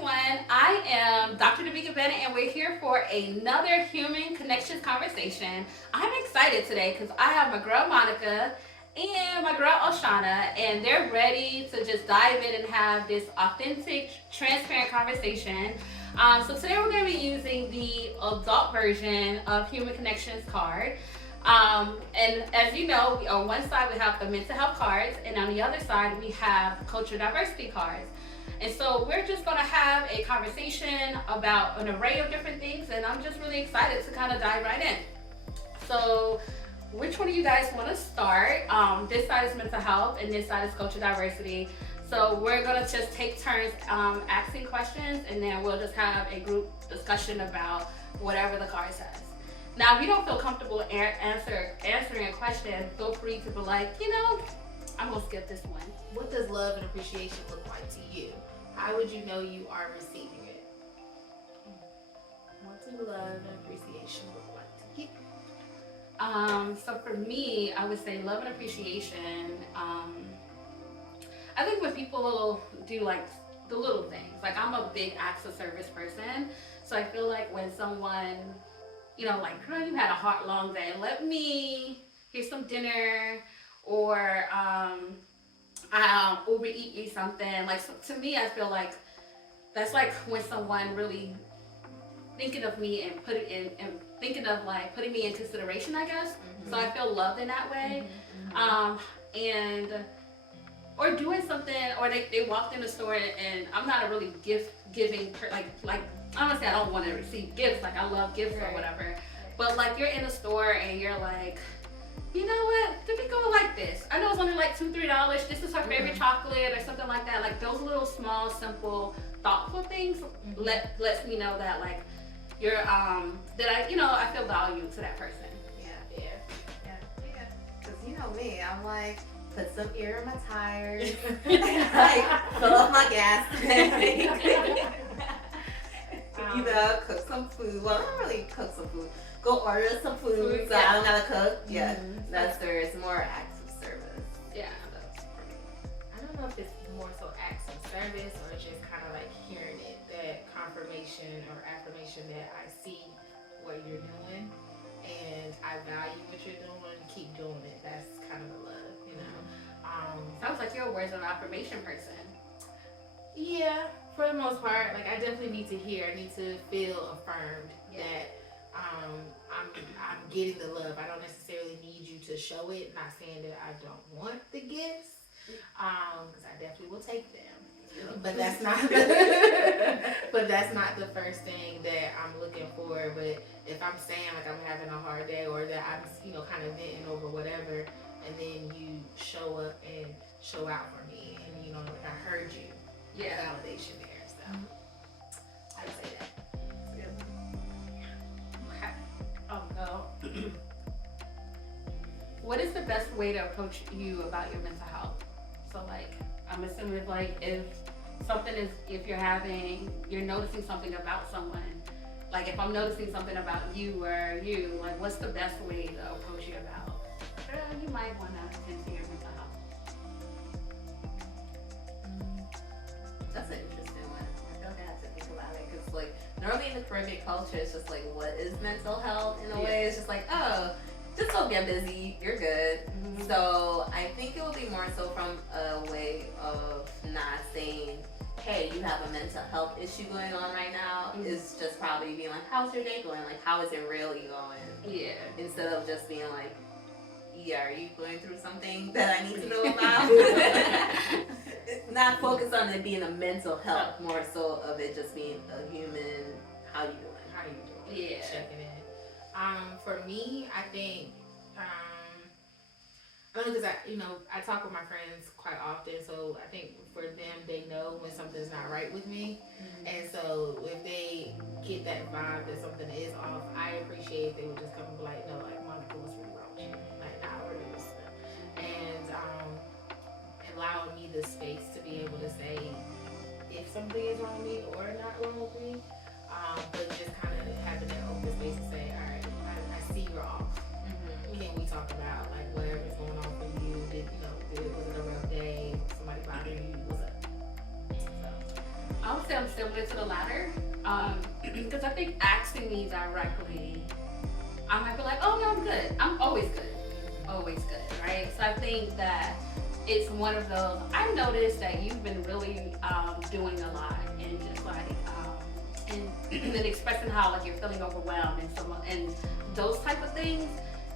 everyone. I am Dr. Davika Bennett, and we're here for another Human Connections conversation. I'm excited today because I have my girl Monica and my girl Oshana, and they're ready to just dive in and have this authentic, transparent conversation. So today we're going to be using the adult version of Human Connections card. And as you know, on one side we have the mental health cards, and on the other side we have cultural diversity cards. And so we're just gonna have a conversation about an array of different things, and I'm just really excited to kind of dive right in. So, which one of you guys want to start? This side is mental health, and this side is cultural diversity. So we're gonna just take turns asking questions, and then we'll just have a group discussion about whatever the card says. Now, if you don't feel comfortable answering a question, feel free to be like, I'm gonna skip this one. What does love and appreciation look like to you? How would you know you are receiving it? What does love and appreciation look like to you? So for me, I would say love and appreciation. I think when people do like the little things, like I'm a big acts of service person, so I feel like when someone, like, girl, you had a hard long day, here's some dinner, or Uber eat me something. Like, so to me, I feel like that's like when someone really thinking of me and thinking of like putting me in consideration, I guess. Mm-hmm. So I feel loved in that way. Mm-hmm. Or doing something, or they walked in the store and I'm not a really gift giving like honestly, I don't want to receive gifts. Like, I love gifts or whatever. But like, you're in a store and you're like, you know what? Did we go like this? I know it's only like $2-3. This is her favorite chocolate or something like that. Like, those little small, simple, thoughtful things lets me know that like you're that I feel valued to that person. Yeah. Cause you know me, I'm like, put some air in my tires, like fill up my gas tank. Cook some food. Well, I don't really cook some food. Go order some food, so I don't gotta cook. Yeah, it's more acts of service. Yeah, that's for me. I don't know if it's more so acts of service or just kind of like hearing it, that confirmation or affirmation that I see what you're doing and I value what you're doing. Keep doing it. That's kind of the love, Sounds like you're a words of affirmation person. Yeah, for the most part. Like, I definitely need to hear. I need to feel affirmed that I'm getting the love. I don't necessarily need you to show it. Not saying that I don't want the gifts, because I definitely will take them. But that's not the first thing that I'm looking for. But if I'm saying like I'm having a hard day, or that I'm kind of venting over whatever, and then you show up and show out for me, and like I heard you, validation there. So I'd say that. Oh no. What is the best way to approach you about your mental health? So like, I'm assuming if you're noticing something about someone, like if I'm noticing something about you or you, like what's the best way to approach you about, you might want to attend to your mental health? That's an interesting one. I feel like I have to think about it, because like normally in the Caribbean culture, it's just like, what is mental health in a way? It's just like, oh, just don't get busy, you're good. Mm-hmm. So I think it would be more so from a way of not saying, hey, you have a mental health issue going on right now. Mm-hmm. It's just probably being like, how's your day going? Like, how is it really going? Yeah. Instead of just being like, yeah, are you going through something that I need to know about? Not focus on it being a mental health, more so of it just being a human, how you doing? Yeah. Checking in. For me, I think, because I talk with my friends quite often, so I think for them, they know when something's not right with me. Mm-hmm. And so if they get that vibe that something is off, I appreciate if they would just come and be like, no, like, Monica, what's really wrong with you? Like, nah, we're really listening. And allowing me the space to be able to say if something is wrong with me or not wrong with me, but just kind of having that open space to say, all right, I see you're off. Mm-hmm. Can we talk about like whatever's going on for you? Was it a rough day? Somebody bothering you? What's up? I would say I'm similar bit to the latter. Because I think asking me directly, I might be like, oh no, I'm good. I'm always good. Always good, right? So I think that it's one of those. I've noticed that you've been really doing a lot and just like and then expressing how like you're feeling overwhelmed and those type of things.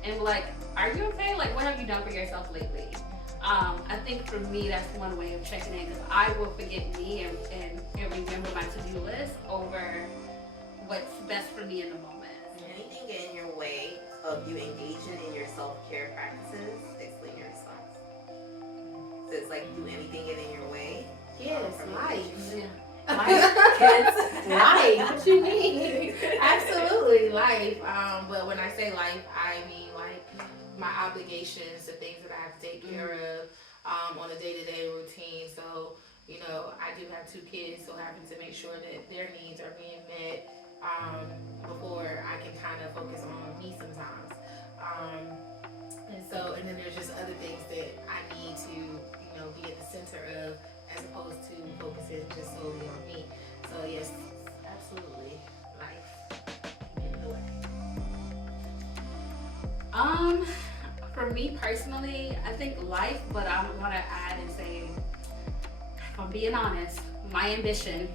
And like, are you okay? Like, what have you done for yourself lately? I think for me, that's one way of checking in because I will forget me and remember my to-do list over what's best for me in the moment. Anything get in your way of you engaging in your self-care practices, explain your response. So it's like, do anything get in your way? Yes, life. Life, kids. Life. What you mean? Absolutely, life. But when I say life, I mean like my obligations, the things that I have to take care of on a day-to-day routine. So, you know, I do have 2 kids, so having to make sure that their needs are being met before I can kind of focus on me sometimes. And then there's just other things that I need to, you know, be at the center of as opposed to focusing just solely on me. So yes, absolutely, life in the way. For me personally, I think life, but I'm gonna add and say, if I'm being honest, my ambition,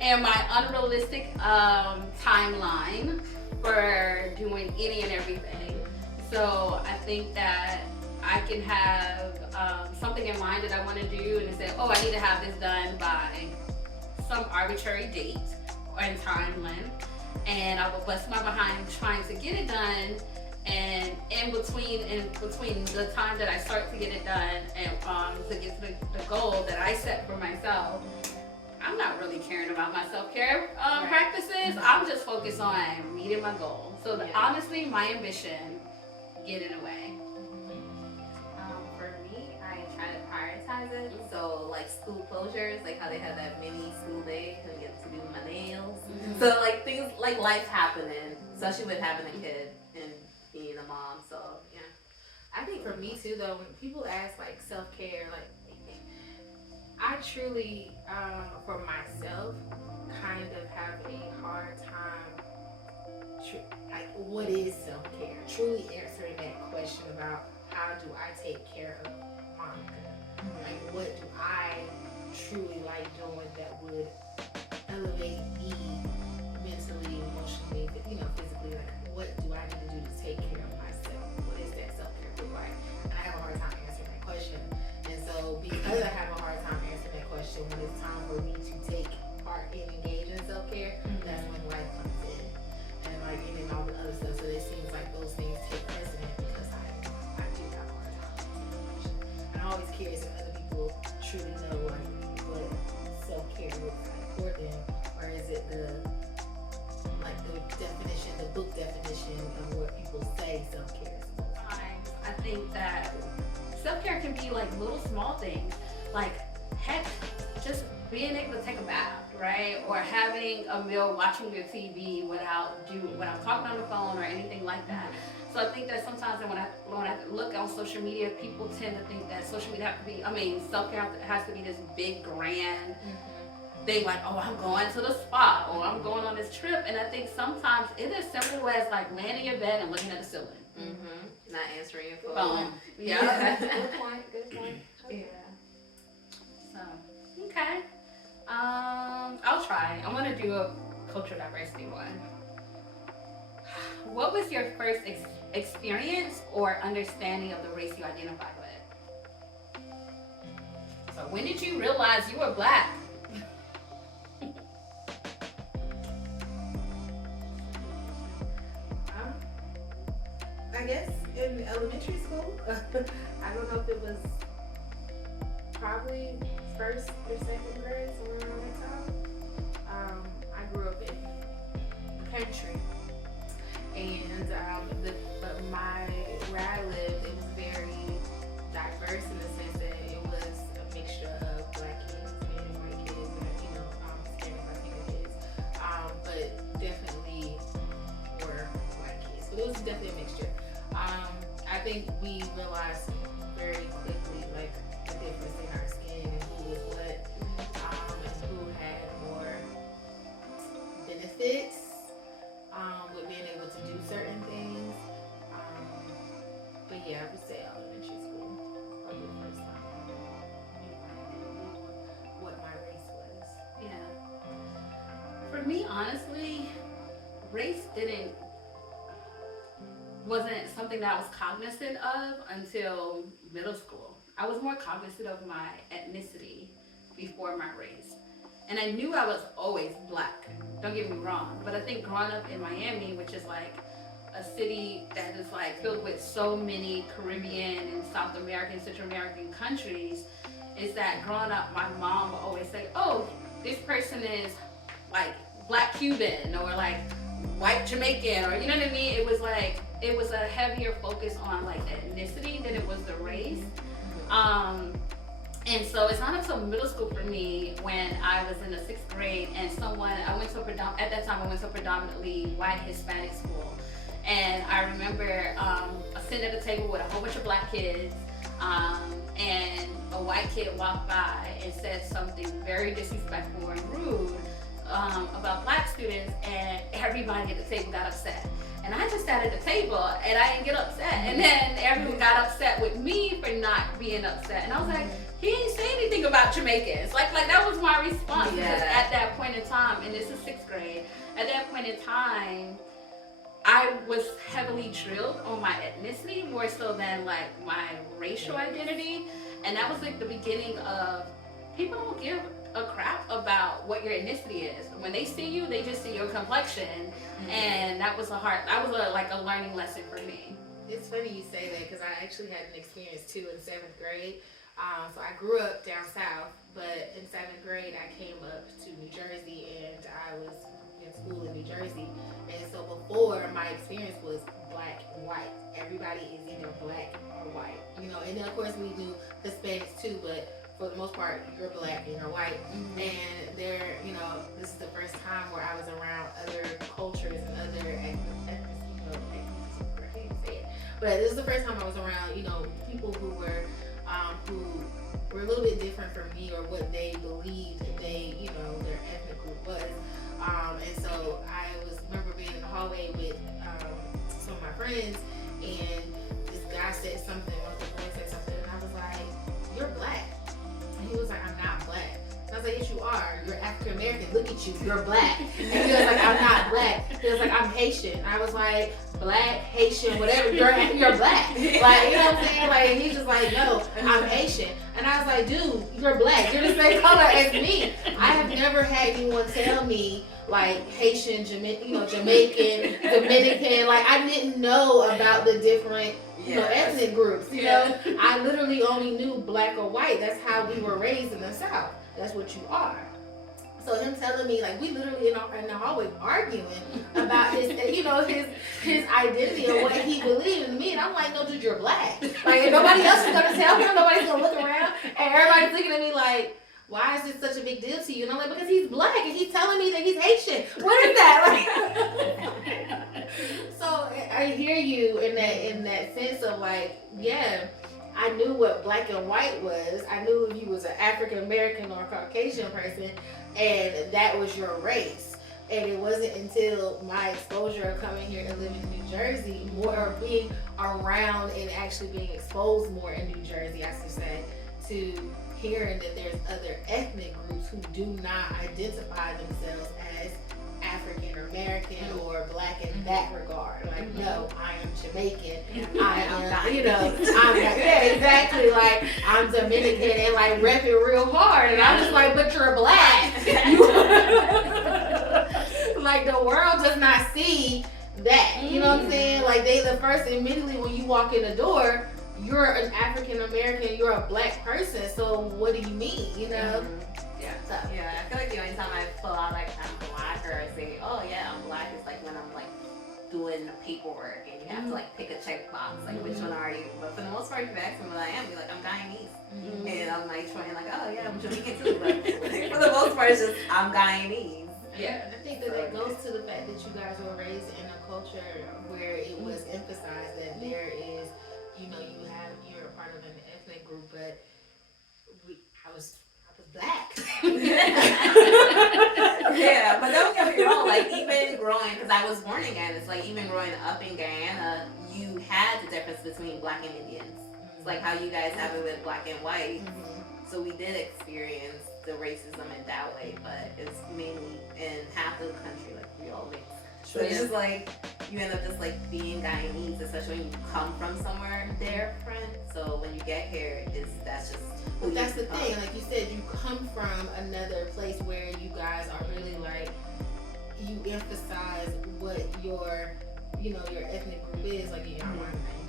and my unrealistic timeline for doing any and everything. So I think that I can have something in mind that I want to do and say, oh, I need to have this done by some arbitrary date and timeline. And I will bust my behind trying to get it done. And in between the time that I start to get it done and to get to the goal that I set for myself, I'm not really caring about my self-care practices. I'm just focused on meeting my goal. So honestly, my ambition get in the way. For me, I try to prioritize it. So like school closures, like how they have that mini school day, I get to do my nails. So like things like life happening, especially with having a kid and being a mom. So yeah. I think for me too, though, when people ask like self-care, like I truly, for myself, kind of have a hard time, like what is self-care? Truly answering that question about how do I take care of Monica? Like what do I truly like doing that would elevate me mentally, emotionally, you know, physically? Like what do I need to do to take care of myself? What is that self-care look like? And I have a hard time answering that question. And so because I have a hard time answering that question, when it's time for me to take part in engage in self-care, that's when life comes in. And like and then all the other stuff. So it seems like those things take precedent because I do have a hard time answering that question. And I'm always curious if other people truly know like what self-care looks like for them, or is it the definition, the book definition of what people say self-care is. I think that self-care can be like little small things, like heck, just being able to take a bath, right? Or having a meal, watching your TV without talking on the phone or anything like that. So I think that sometimes when I look on social media, people tend to think that social media self-care has to be this big grand. They like, oh, I'm going to the spa, or I'm going on this trip. And I think sometimes it is simple as like laying in your bed and looking at the ceiling. Not answering your phone. Yeah. Good point. Yeah. So, okay. I'll try. I'm gonna do a cultural diversity one. What was your first experience or understanding of the race you identified with? So when did you realize you were Black? I guess in elementary school. I don't know if it was probably first or second grade, somewhere around that time. I grew up in the country, and where I lived, it was very diverse in the sense that it was a mixture of Black kids and white kids, and Hispanic, Latino kids, but definitely were Black kids. So it was definitely a mixture. I think we realized very quickly, like, the difference in our skin fits with being able to do certain things. But yeah, I would say elementary school probably the first time what my race was. Yeah. For me, honestly, race wasn't something that I was cognizant of until middle school. I was more cognizant of my ethnicity before my race. And I knew I was always black. Don't get me wrong. But I think growing up in Miami, which is like a city that is like filled with so many Caribbean and South American, Central American countries, is that growing up, my mom would always say, "Oh, this person is like black Cuban or like white Jamaican," or you know what I mean? It was a heavier focus on like ethnicity than it was the race. And so it's not until middle school for me when I was in the 6th grade and I went to a predominantly white Hispanic school. And I remember sitting at a table with a whole bunch of black kids, and a white kid walked by and said something very disrespectful and rude about black students, and everybody at the table got upset. And I just sat at the table and I didn't get upset. And then everyone got upset with me for not being upset. And I was like, he didn't say anything about Jamaicans. Like that was my response. Yeah. Because at that point in time, and this is 6th grade, at that point in time, I was heavily drilled on my ethnicity more so than like my racial identity. And that was like the beginning of people don't give a crap about what your ethnicity is. When they see you, they just see your complexion. And that was a learning lesson for me. It's funny you say that because I actually had an experience too in 7th grade. So I grew up down south, but in 7th grade I came up to New Jersey and I was in school in New Jersey. And so before, my experience was black and white. Everybody is either black or white, and then of course we do Hispanics too, but for the most part, you're black and you're white. And this is the first time where I was around other cultures and other but this is the first time I was around, people who were a little bit different from me or what they believed their ethnic group was. And so I remember being in the hallway with some of my friends, and this guy said something, one of the boys said something, and I was like, "You're black." And he was like, "I'm not black." And I was like, "Yes, you are. You're African American. Look at you. You're black." And he was like, "I'm not black." He was like, "I'm Haitian." And I was like, "Black, Haitian, whatever. You're black." Like, you know what I'm saying? Like, and he's just like, "No, I'm Haitian." And I was like, "Dude, you're black. You're the same color as me." I have never had anyone tell me like Haitian, Jamaican, Dominican. Like, I didn't know about the different ethnic groups. I literally only knew black or white. That's how we were raised in the South. That's what you are. So him telling me, like, we literally in the hallway arguing about his identity or what he believed in me, and I'm like, "No, dude, you're black." Like, nobody else is gonna tell him. Nobody's gonna look around, and everybody's looking at me like, "Why is this such a big deal to you?" And I'm like, "Because he's black and he's telling me that he's Haitian. What is that?" Like, so I hear you in that sense of like, yeah, I knew what black and white was. I knew if you was an African American or Caucasian person, and that was your race. And it wasn't until my exposure of coming here and living in New Jersey, more being around and actually being exposed more in New Jersey, I should say, to hearing that there's other ethnic groups who do not identify themselves as African American or black in that regard. Like, no, I am Jamaican. I am, exactly. Like, I'm Dominican and like rep it real hard. And I'm just like, "But you're black." Like, the world does not see that. You know what I'm saying? Like, immediately when you walk in the door, you're an African American, you're a black person, so what do you mean, Yeah. So, yeah, I feel like the only time I pull out like I'm black or I say, "Oh yeah, I'm black," is like when I'm like doing the paperwork and you have to like pick a checkbox, like which one are you? But for the most part, if you ask me what I am, be like, "I'm Guyanese," and I'm like trying like, "Oh yeah, I'm Jamaican too," but for the most part, it's just I'm Guyanese. Yeah, I think that goes to the fact that you guys were raised in a culture where it was emphasized that there is, you're a part of an ethnic group, but I was black. Yeah, but don't get me wrong, like even growing, because I was born in Guyana, it's like even growing up in Guyana, you had the difference between black and Indians. It's like how you guys have it with black and white. So we did experience the racism in that way, but it's mainly in half of the country, like we all mix. So it's just like you end up just like being Guyanese, especially when you come from somewhere different. So when you get here, that's just. But that's the thing, like you said, you come from another place where you guys are really like, you emphasize what your, you know, your ethnic group is. Like either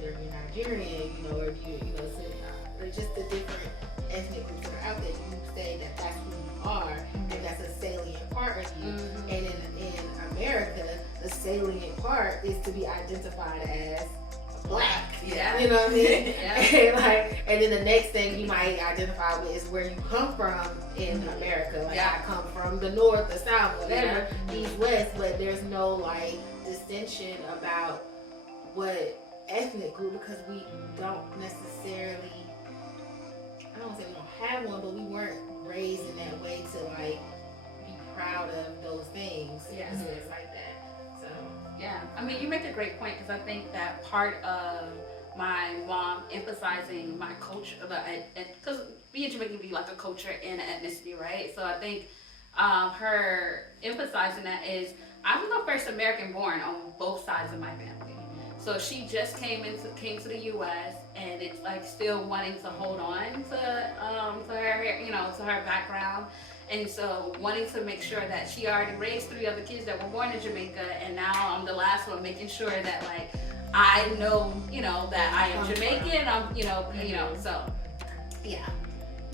you're Nigerian, you know, or if you know, or just the different ethnic groups that are out there. You say that that's who you are, and that's a salient part of you. And in America, the salient part is to be identified as black. Yeah. You know what I mean? Yeah. and then the next thing you might identify with is where you come from in America. Like I come from the north, the south, whatever, east, west, but there's no like distinction about what ethnic group, because we don't necessarily, I don't say we don't have one, but we weren't raised in that way to like be proud of those things. Yeah. So it's like that. So Yeah, I mean, you make a great point, because I think that part of my mom emphasizing my culture, because being Jamaican be like a culture and an ethnicity, right? So I think her emphasizing that is, I was the first American born on both sides of my family. So she just came to the U.S. and it's like still wanting to hold on to her, you know, to her background. And so wanting to make sure that she already raised 3 other kids that were born in Jamaica, and now I'm the last one, making sure that like I know, you know, that I am Jamaican. I'm, you know, so yeah.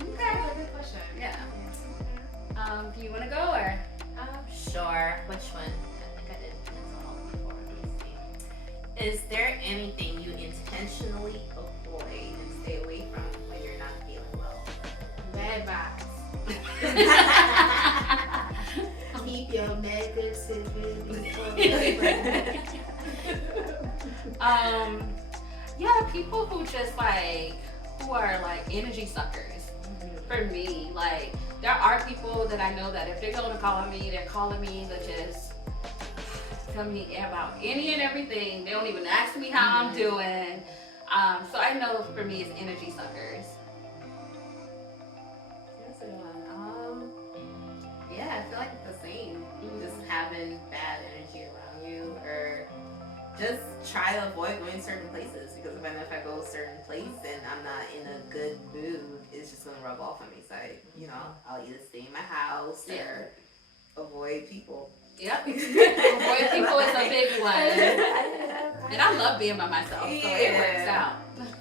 okay, that's a good question. Yeah. Do you want to go or? Sure. Which one? I think I did mental health before. Let me see. Is there anything you intentionally avoid and stay away from when you're not feeling well? Bad vibes. Keep your negativity away. Yeah, people who just like, who are like energy suckers. For me, like, there are people that I know that if they're going to call me, they're calling me to just tell me about any and everything. They don't even ask me how I'm doing. So I know for me it's energy suckers. That's a good one. Yeah, I feel like it's the same. Just having bad energy around you, or just try to avoid going certain places, because if I go a certain place and I'm not in a good mood, it's just gonna rub off on me. So I'll either stay in my house or avoid people. Yep. Avoid people is a big one. And I love being by myself, so it works out.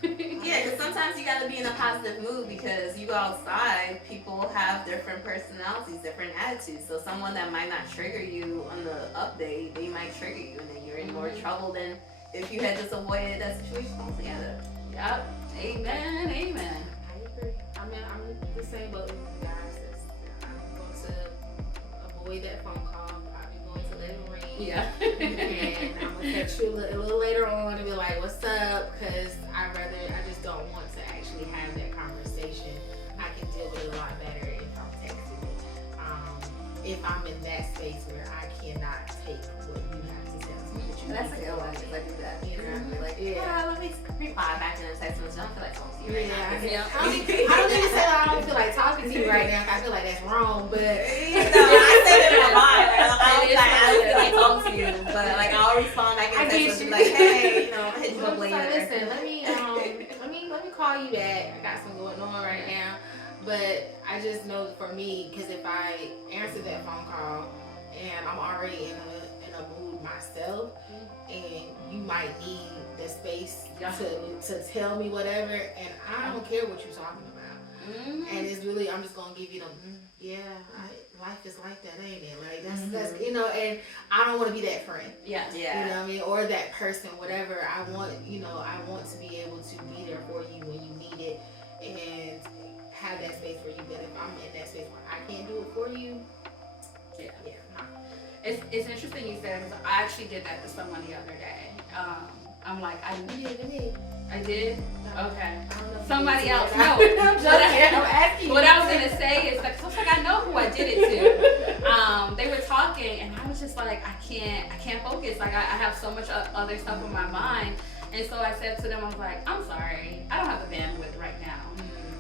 Yeah, because sometimes you gotta be in a positive mood, because you go outside, people have different personalities, different attitudes. So someone that might not trigger you on the up day, they might trigger you, and then you're in more trouble than if you had just avoided that situation altogether. Yep. Amen. Amen. I agree. I mean, I'm the same boat with you guys. I'm going to avoid that phone call. I'm going to let it ring. Yeah. And I'm going to text you a little later on and be like, what's up? Because I just don't want to actually have that conversation. I can deal with it a lot better if I'm texting it. If I'm in that space where I cannot take what you have to tell me. That's a good one, because I do that. You know, like, let me reply back in a text message. I don't feel like talking to you right now. I don't even say I don't feel like talking to you right now. I feel like that's wrong, but I said it in my mind. I don't feel like talking to you, but like I'll respond back in a text message, like, hey, I'm gonna hit you up later. Listen, let me call you back. I got something going on right now. But I just know for me, because if I answer that phone call and I'm already in a mood myself, and you might need the space to tell me whatever, and I don't care what you're talking about. And it's really, I'm just gonna give you life is like that, ain't it? Like that's you know, and I don't want to be that friend. Yeah. You know what I mean? Or that person, whatever. I want to be able to be there for you when you need it, and have that space for you. But if I'm in that space where I can't do it for you, nah. It's interesting you said, because I actually did that to someone the other day. I'm like, I did? Okay. Somebody else. No. I'm asking you. What I was going to say is, like, I was like, I know who I did it to. they were talking, and I was just like, I can't focus. Like I have so much other stuff on my mind. And so I said to them, I was like, I'm sorry, I don't have the bandwidth right now.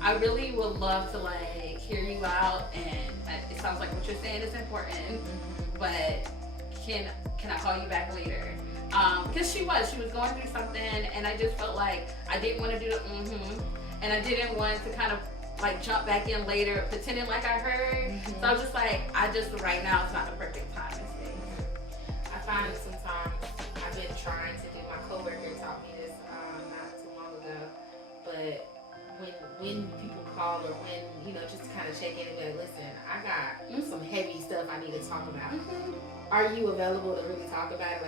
I really would love to like hear you out, and it sounds like what you're saying is important, but can I call you back later? Because she was going through something, and I just felt like I didn't want to do the and I didn't want to kind of like jump back in later pretending like I heard. So I was just like, right now it's not the perfect time and space. I find sometimes I've been trying to do, my coworker taught me this not too long ago, but when people call or when, just to kind of check in and be like, listen, I got some heavy stuff I need to talk about. Are you available to really talk about it?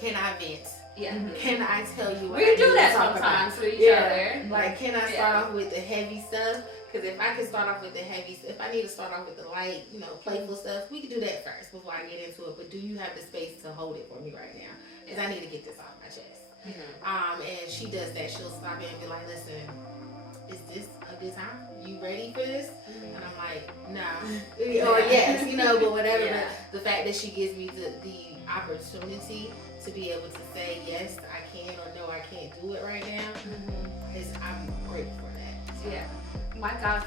Can I vent? Yeah. Can I tell you what we I do need that to talk sometimes about? with each other. Like, can I start off with the heavy stuff? Because if I can start off with the heavy stuff, if I need to start off with the light, playful stuff, we can do that first before I get into it. But do you have the space to hold it for me right now? Because I need to get this off my chest. And she does that. She'll stop in and be like, listen, is this a good time? You ready for this? And I'm like, no. Or yes, but whatever. Yeah. But the fact that she gives me the opportunity to be able to say, yes, I can, or no, I can't do it right now, I'm grateful for that. So. Yeah.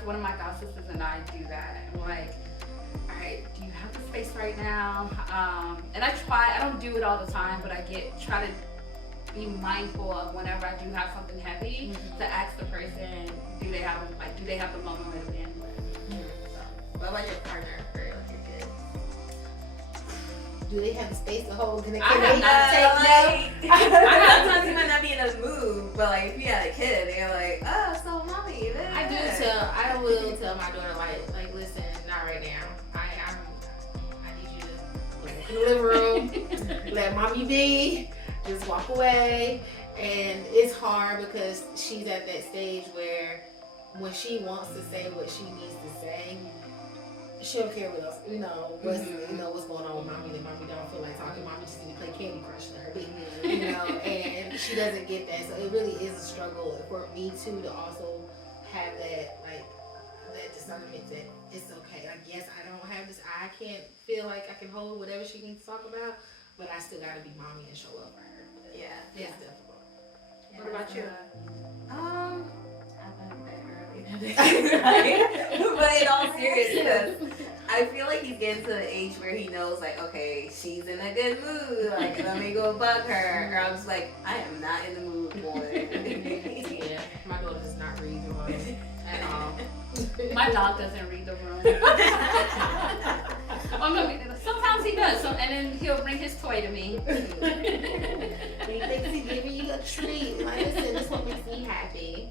One of my god sisters and I do that. I'm like, all right, do you have the space right now? And I don't do it all the time, but I try to be mindful of whenever I do have something heavy to ask the person, do they have the moment with the bandwidth? What about your partner for your kids? Do they have the space to hold? Can they I take no? sometimes you might not be in a mood, but like if you had a kid, they're like, oh, so mommy. I will tell my daughter like listen, not right now. I need you to go in the living room, let mommy be, just walk away. And it's hard because she's at that stage where when she wants to say what she needs to say, she don't care what else, what's going on with mommy, that mommy don't feel like talking. Mommy just need to play Candy Crush in her bed, and she doesn't get that. So it really is a struggle for me too to also have that discernment that it's okay. Like, yes, I don't have this, I can't feel like I can hold whatever she needs to talk about, but I still gotta be mommy and show up for her. But it's difficult. What about you? But in all seriousness, I feel like he's getting to the age where he knows, like, okay, she's in a good mood, like, let me go bug her. Or I'm just like, I am not in the mood, boy. Yeah, my daughter does not read the room at all. My dog doesn't read the room. Sometimes he does, and then he'll bring his toy to me. He thinks he's giving you a treat. Like, listen, this one makes me happy.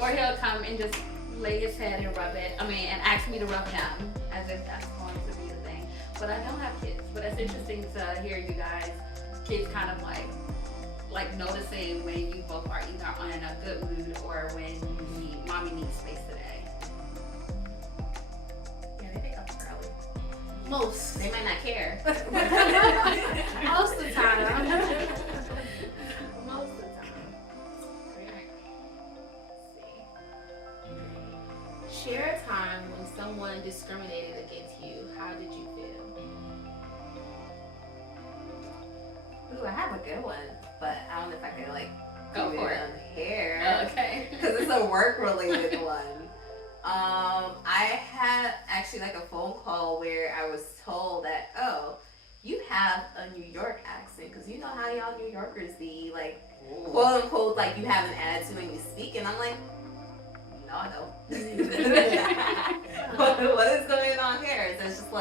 Or he'll come and just lay his head and rub it. And ask me to rub him, as if that's going to be the thing. But I don't have kids. But it's interesting to hear you guys, kids kind of like noticing when you both are either in a good mood or when mommy needs space today. Yeah, they pick up early. Most. They might not care. Most of the time. Most of the time. Share a time when someone discriminated against you. How did you feel? Ooh, I have a good one, but I don't know if I can Go do for it it. on here. Okay. Because it's a work-related one. I had actually a phone call where I was told that, oh, you have a New York accent, because you know how y'all New Yorkers be, quote unquote, you have an attitude when you speak, and I'm like, no, I don't. what is going on here? So it's just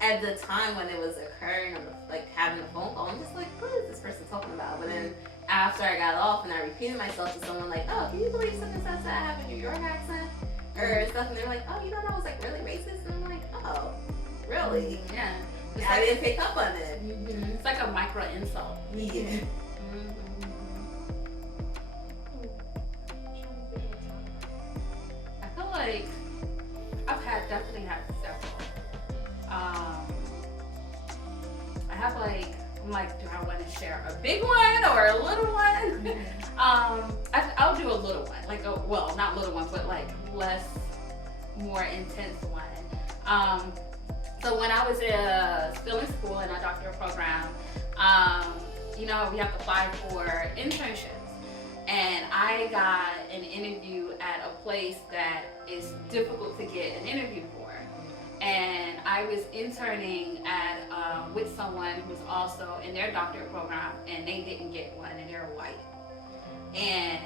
at the time when it was occurring, having a phone call, I'm just like, what is this person talking about? But then after I got off and I repeated myself to someone oh, can you believe something says that I have a New York accent? Or stuff, and they're like, oh, you know that was really racist? And I'm like, oh, really? Yeah. I didn't pick up on it. It's like a micro insult. Yeah. I feel like I've definitely had several. I have I'm like, do I want to share a big one or a little one? I'll do a little one, not little one, but less, more intense one. So when I was still in school in our doctoral program, you know, we have to apply for internships. And I got an interview at a place that is difficult to get an interview for. And I was interning at with someone who was also in their doctorate program, and they didn't get one, and they're white. And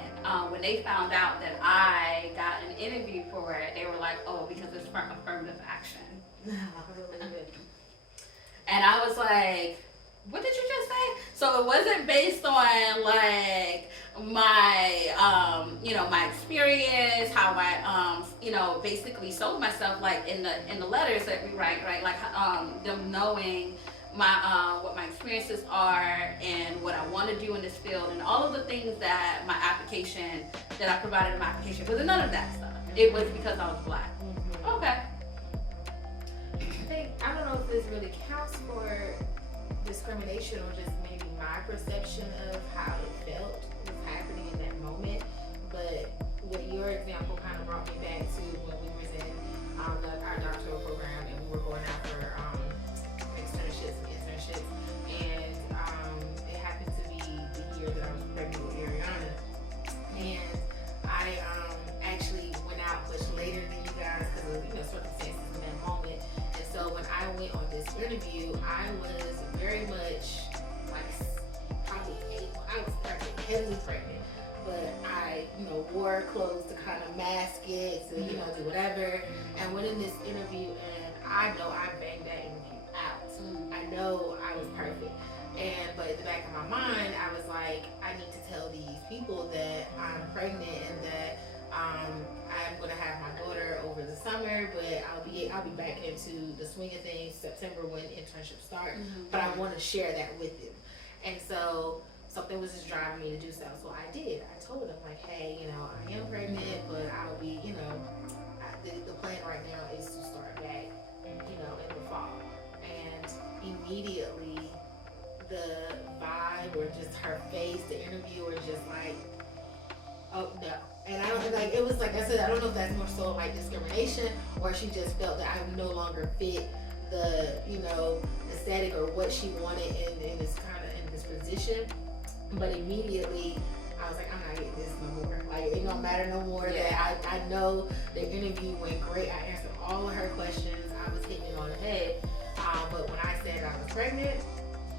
when they found out that I got an interview for it, they were like, "Oh, because it's for affirmative action." And I was like, "What did you just say?" So it wasn't based on like my you know, my experience, how I you know, basically sold myself, like in the letters that we write, right? Like them knowing my what my experiences are and what I want to do in this field and all of the things that my application that I provided in my application. But none of that stuff. It was because I was black. Okay. I don't know if this really counts for discrimination or just maybe my perception of how it felt was happening in that moment. But what your example kind of brought me back to when we was in our doctoral program and we were going out for externships and internships, and it happened to be the year that I was pregnant with Ariana, and I actually went out much later than you guys because of, you know, circumstances in that moment. And so when I went on this interview, I was very much like probably 8. I was pregnant, heavily pregnant, but I, you know, wore clothes to kind of mask it, to, you know, do whatever. And went in this interview, and I know I banged that interview out. I know I was perfect. But in the back of my mind, I was like, I need to tell these people that I'm pregnant and that I'm gonna have my daughter over the summer, but I'll be back into the swing of things September when internships start. But I want to share that with them, and so something was just driving me to do so. So I did. I told them like, hey, you know, I am pregnant, but I'll be, you know, the plan right now is to start back, you know, in the fall. And immediately the vibe or just her face, the interviewer just like, oh no. And I don't like, it was like I said, I don't know if that's more so like discrimination or she just felt that I no longer fit the, you know, aesthetic or what she wanted in this kind of in this position. But immediately I was like, I'm not getting this no more. Like it don't matter no more. That I know the interview went great. I answered all of her questions. I was hitting it on the head. But when I said I was pregnant,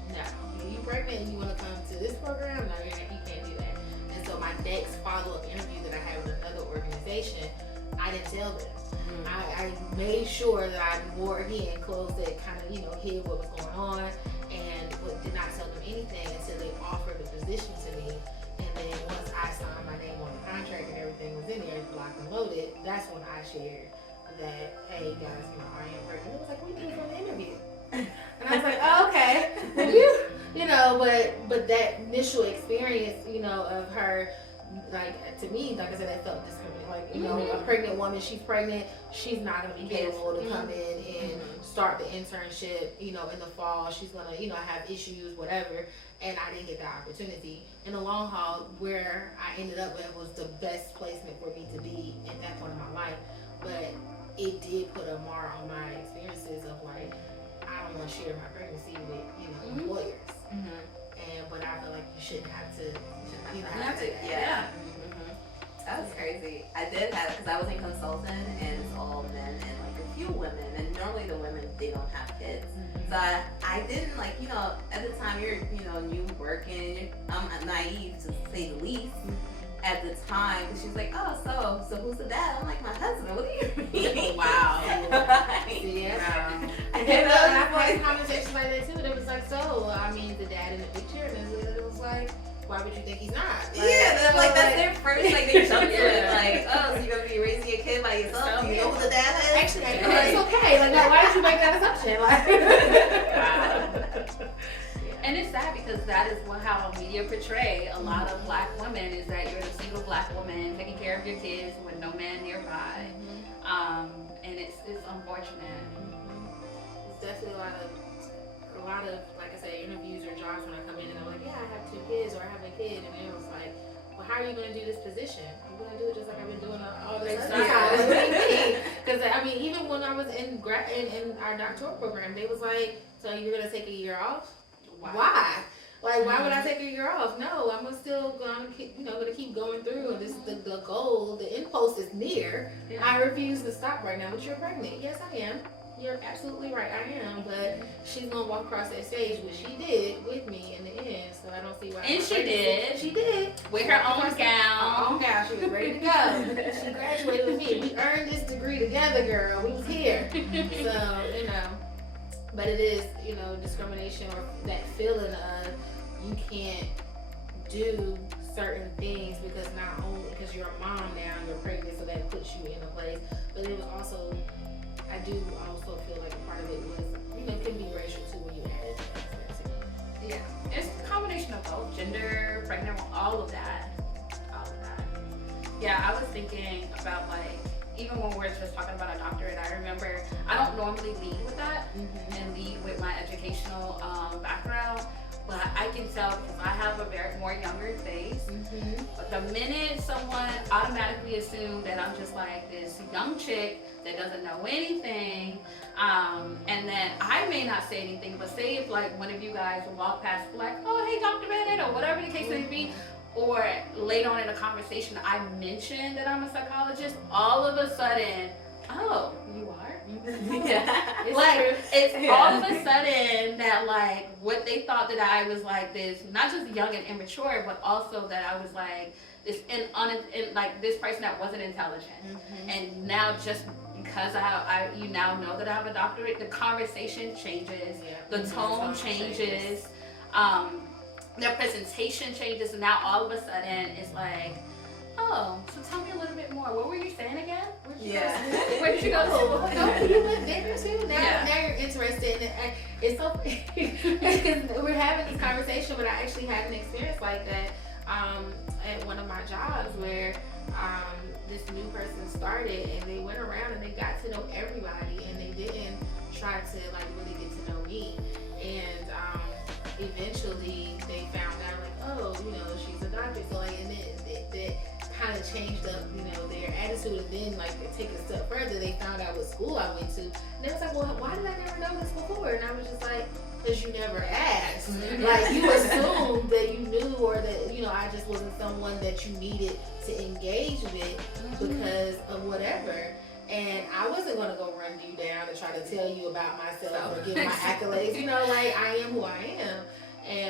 no. When you pregnant and you want to come to this program, no, you can't do that. And so my next follow-up interview that I had with another organization, I didn't tell them. I made sure that I wore again clothes that kind of, you know, hid what was going on, and did not tell them anything until they offered the position to me. And then once I signed my name on the contract and everything was in there, locked and loaded, that's when I shared that, hey guys, you know, I am pregnant. It was like, we did it from the interview. And I was like, oh, okay. You know, but that initial experience, you know, of her, like, to me, like I said, I felt discriminated. Like, you know, a pregnant woman, she's pregnant, she's not going to be capable to come in and start the internship, you know, in the fall. She's going to, you know, have issues, whatever. And I didn't get the opportunity. In the long haul, where I ended up with was the best placement for me to be at that point in my life. But it did put a mar on my experiences of, like, I don't want to share my pregnancy with, you know, employers. But I feel like you shouldn't have to. You know, have to. Yeah. That was crazy. I did have, because I was in consultant and it's all men and like a few women, and normally the women, they don't have kids. So I didn't, like, you know, at the time you're, you know, new working, I'm naive to say the least. At the time, because she was like, oh, so who's the dad? I'm like, my husband. What do you mean? Wow. Yeah. And I've had conversations like that too. It was like, so, I mean, the dad in the picture, and it was like, why would you think he's not? Like, yeah, like that's their first, like, they jump to it, like, oh, so you're gonna be raising your kid by yourself? Do you know who the dad is? Actually, I know it's okay. Like, no, why did you make that assumption? Like, wow. And it's sad because that is how media portray a lot of black women, is that you're a single black woman taking care of your kids with no man nearby. And it's unfortunate. It's definitely a lot of, like I said, interviews or jobs when I come in and I'm like, yeah, I have 2 kids or I have a kid, and it was like, well, how are you going to do this position? I'm going to do it just like I've been doing all this time. What do you mean? Because I mean, even when I was in our doctoral program, they was like, "So you're gonna take a year off? Why? Like, why would I take a year off? No, I'm still gonna keep, gonna keep going through. This is the goal. The end post is near. Yeah. I refuse to stop right now. But you're pregnant. Yes, I am. You're absolutely right. I am. But she's gonna walk across that stage, which she did with me in the end. So I don't see why. And she did. She did. With her own Her gown. own gown. She was ready to go. She graduated with me. We earned this degree together, girl. We was here. So but it is discrimination, or that feeling of you can't do certain things because not only because you're a mom now, you're pregnant, so that puts you in a place. But it was also, I do also feel like a part of it was, can be racial too when you add it to that. Yeah, it's a combination of both, gender, pregnant, all of that. Yeah, I was thinking about even when we're just talking about a doctorate, I remember I don't normally lead with that and lead with my educational background, but I can tell because I have a very more younger face. But the minute someone automatically assumes that I'm just like this young chick that doesn't know anything, and then I may not say anything, but say if one of you guys will walk past like, oh hey Dr. Bennett, or whatever the case may be, or later on in a conversation I mention that I'm a psychologist, all of a sudden, oh, you are? Yeah. It's all of a sudden that what they thought that I was this, not just young and immature, but also that I was this this person that wasn't intelligent. And now just because you now know that I have a doctorate, the conversation changes, the tone changes. Their presentation changes, and now all of a sudden it's oh, so tell me a little bit more. What were you saying again? Where did you go to? Oh, you went there too? Now you're interested. And it's so because we're having this conversation, but I actually had an experience like that at one of my jobs where this new person started, and they went around and they got to know everybody, and they didn't try to really get to know me. And eventually they found out oh, she's a doctor. So and it kind of changed up, their attitude. And then to take a step further, they found out what school I went to. And they was like, well, why did I never know this before? And I was just like, because you never asked. You assumed that you knew, or that, I just wasn't someone that you needed to engage with because of whatever. And I wasn't going to go run you down and try to tell you about myself or give my accolades. I am who I am.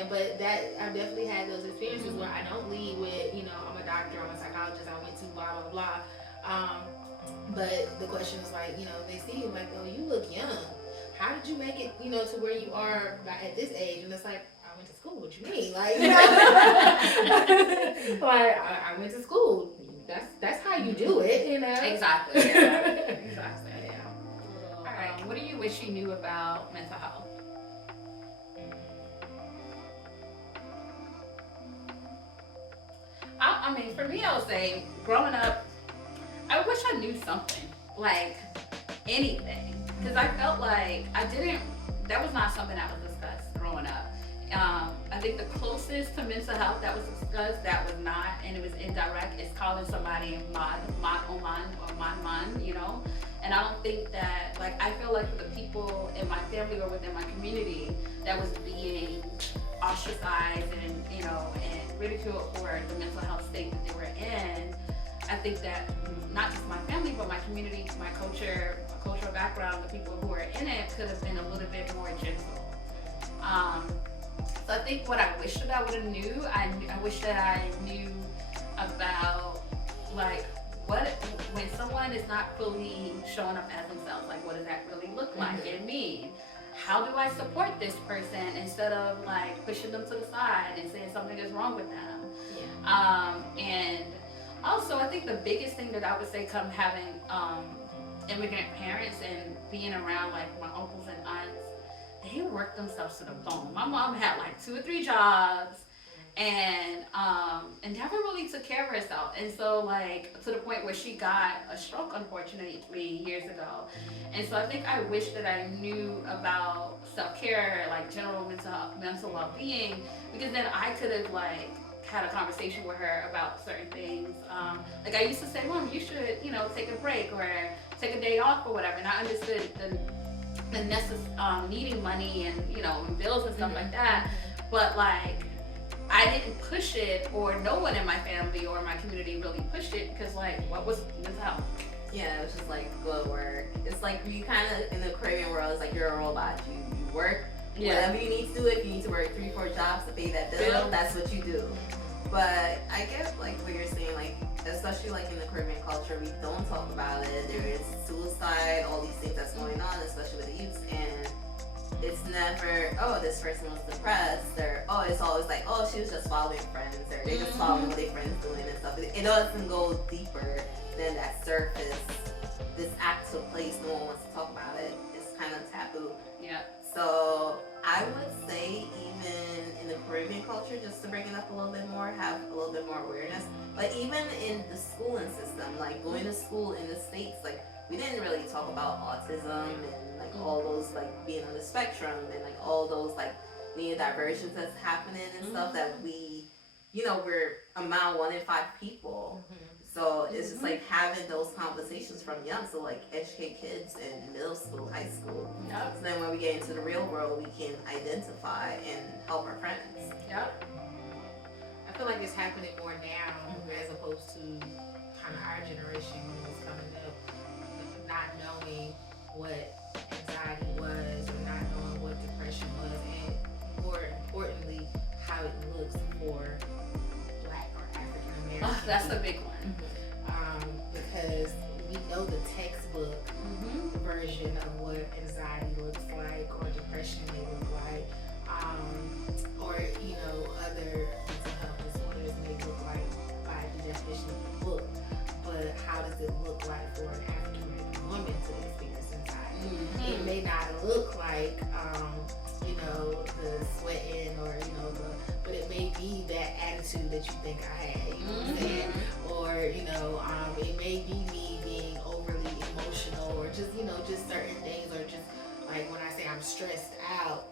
But that, I've definitely had those experiences where I don't lead with, I'm a doctor, I'm a psychologist, I went to blah, blah, blah. But the question is they see you oh, you look young. How did you make it, to where you are at this age? And it's I went to school. What you mean? I went to school. That's how you do it, Exactly. Yeah. Exactly. Yeah. All right. What do you wish you knew about mental health? I mean, for me, I would say growing up, I wish I knew something, anything, because I felt that was not something that was discussed growing up. I think the closest to mental health that was discussed that was not, and it was indirect, is calling somebody man or man, and I don't think that, I feel for the people in my family or within my community that was being ostracized and ridiculed for the mental health state that they were in, I think that not just my family, but my community, my culture, my cultural background, the people who are in it could have been a little bit more gentle. So I think what I wish that I would have knew, I wish that I knew about when someone is not fully showing up as themselves, what does that really look like and mean? How do I support this person instead of pushing them to the side and saying something is wrong with them? And also I think the biggest thing that I would say come having immigrant parents and being around my uncles and aunts, they worked themselves to the bone. My mom had 2 or 3 jobs and never really took care of herself. And so to the point where she got a stroke, unfortunately, years ago. And so I think I wish that I knew about self-care, general mental well-being, because then I could have had a conversation with her about certain things. Like I used to say, Mom, you should, take a break or take a day off or whatever. And I understood the needing money and, and bills and stuff like that. But like, I didn't push it, or no one in my family or my community really pushed it, because like, what was mental health? Yeah, it was just like go to work. It's like you kind of in the Caribbean world. It's like you're a robot. You work whatever you need to do. If you need to work 3-4 jobs to pay that bill, that's what you do. But I guess like what you're saying, like especially like in the Caribbean culture, we don't talk about it. There is suicide, all these things that's going on, especially with the youth, and it's never, oh, this person was depressed, or oh, it's always like, oh, she was just following friends, or they're just following what their friends doing and stuff. It doesn't go deeper than that surface. This act took place, no one wants to talk about it. It's kind of taboo. Yeah. So I would say even in the Caribbean culture, just to bring it up a little bit more, have a little bit more awareness. But even in the schooling system, like going to school in the States, like we didn't really talk about autism and like all those like being on the spectrum and like all those like neurodivergence that's happening and stuff that we, we're among 1 in 5 people. So it's just like having those conversations from young, so like educate kids in middle school, high school. Yep. So then when we get into the real world, we can identify and help our friends. Yep. I feel like it's happening more now as opposed to kind of our generation when it was coming up, not knowing what anxiety was or not knowing what depression was, and more importantly, how it looks for Black or African American. Oh, that's a big one. Because we know the textbook version of what anxiety looks like or depression may look like, or other mental health disorders may look like by the definition of the book. But how does it look like for an African American woman to experience anxiety? It may not look like the sweating or but it may be that attitude that you think I had, you know what I'm saying? Or it may be me being overly emotional, or just certain things, or just like when I say I'm stressed out,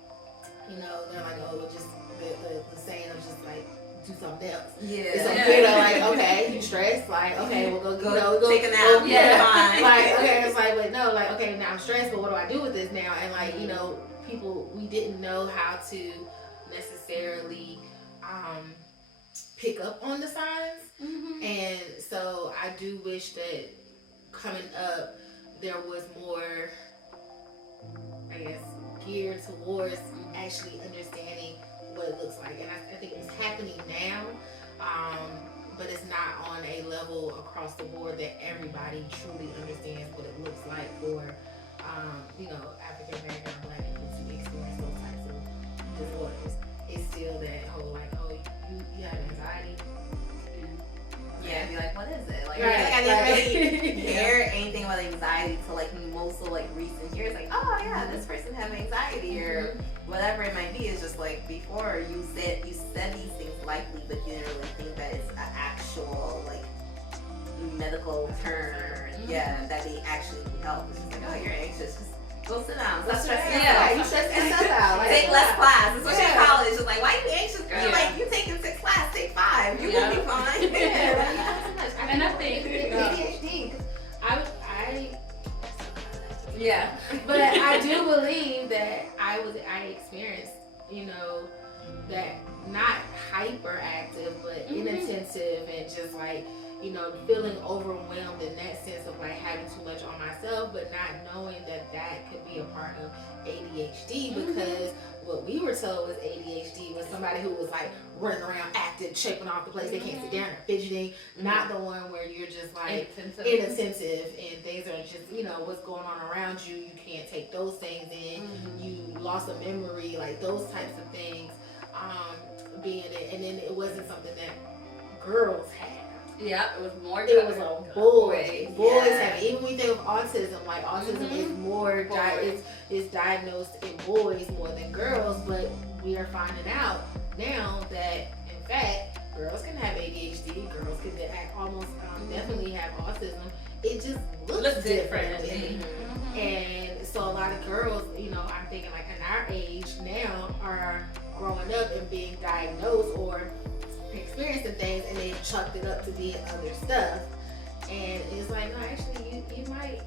they're like, oh, just the saying of just like do something else. Yeah. It's like, like, okay, you stressed, like, okay, we'll go take a nap. Like, okay, it's like, but no, like, okay, now I'm stressed, but what do I do with this now? And like, people, we didn't know how to necessarily pick up on the signs. And so I do wish that coming up there was more, I guess, geared towards actually understanding what it looks like. And I think it's happening now, but it's not on a level across the board that everybody truly understands what it looks like for African American or Black people to experience those types of disorders. It's still that whole like, oh, you have anxiety. Yeah, be like, what is it? Like, right, I didn't really hear anything about anxiety till like most of like recent years. Like, oh yeah, this person have anxiety or whatever it might be. It's just like before you said these things lightly, but you didn't really think that it's an actual like medical term. Yeah, that they actually need help. It's just like, oh, you're anxious. Just go sit down. Stop stressing yourself out. You stress yourself out. Like, take less class. Especially in college. It's like, why are you anxious, girl? Like, you taking 6 classes, take 5. You will be fine. And I think ADHD. yeah. But I do believe that I experienced, that not hyperactive, but inattentive and just like, feeling overwhelmed in that sense of like having too much on myself, but not knowing that could be a part of ADHD, because what we were told was ADHD was somebody who was like running around active, shaking off the place, they can't sit down or fidgeting, not the one where you're just like inattentive and things are just, what's going on around you, you can't take those things in, you lost a memory, like those types of things being it. And then it wasn't something that girls had. Yeah, it was more. It was a boys have it. Even when you think of autism, like autism is more is diagnosed in boys more than girls, but we are finding out now that in fact girls can have ADHD, girls can almost definitely have autism. It just looks differently. And so a lot of girls, I'm thinking like in our age now are growing up and being diagnosed or experiencing things and they chucked it up to be other stuff. And it's like, no, actually, you might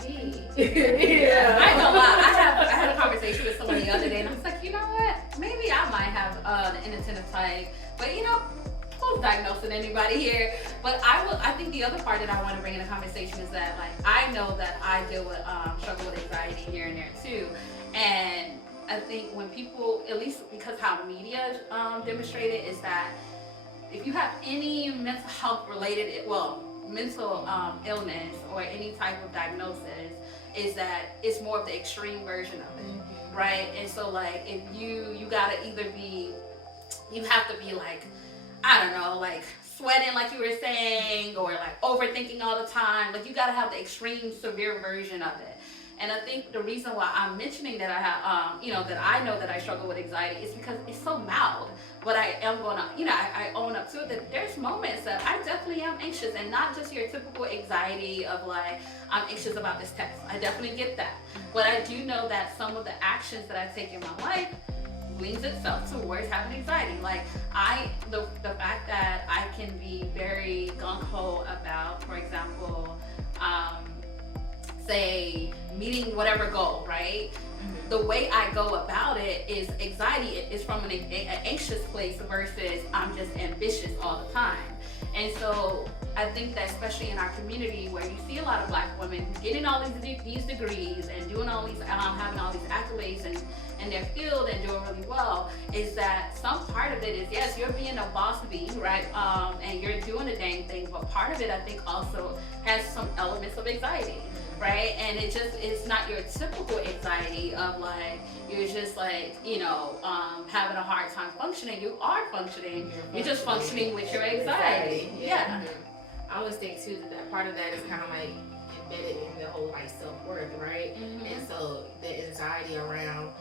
be. Yeah. I ain't gonna lie. I had a conversation with someone the other day, and I was like, you know what? Maybe I might have an inattentive type, but you know, who's diagnosing anybody here? But I think the other part that I want to bring in the conversation is that, like, I know that I deal with struggle with anxiety here and there too, and I think when people, at least because how media demonstrate it, is that if you have any mental health related, mental illness or any type of diagnosis, is that it's more of the extreme version of it, right? And so, like, if you gotta either be, you have to be like, I don't know, like sweating like you were saying, or like overthinking all the time. Like, you gotta have the extreme severe version of it. And I think the reason why I'm mentioning that I have, that I know that I struggle with anxiety is because it's so mild. But I am gonna, I own up to it that there's moments that I definitely am anxious, and not just your typical anxiety of like, I'm anxious about this test. I definitely get that. But I do know that some of the actions that I take in my life leans itself towards having anxiety. Like, the fact that I can be very gung-ho about, for example, say meeting whatever goal, right? The way I go about it is anxiety is from an anxious place versus I'm just ambitious all the time. And so I think that especially in our community, where you see a lot of Black women getting all these degrees and doing all these, having all these accolades in their field and doing really well, is that some part of it is, yes, you're being a boss bee, right? And you're doing the dang thing, but part of it I think also has some elements of anxiety. Right? And it's not your typical anxiety of like, you're just like, having a hard time functioning. You are functioning. You're just functioning with your anxiety. Yeah. I always think too that part of that is kind of like embedded in the whole like self-worth, right? And so the anxiety around,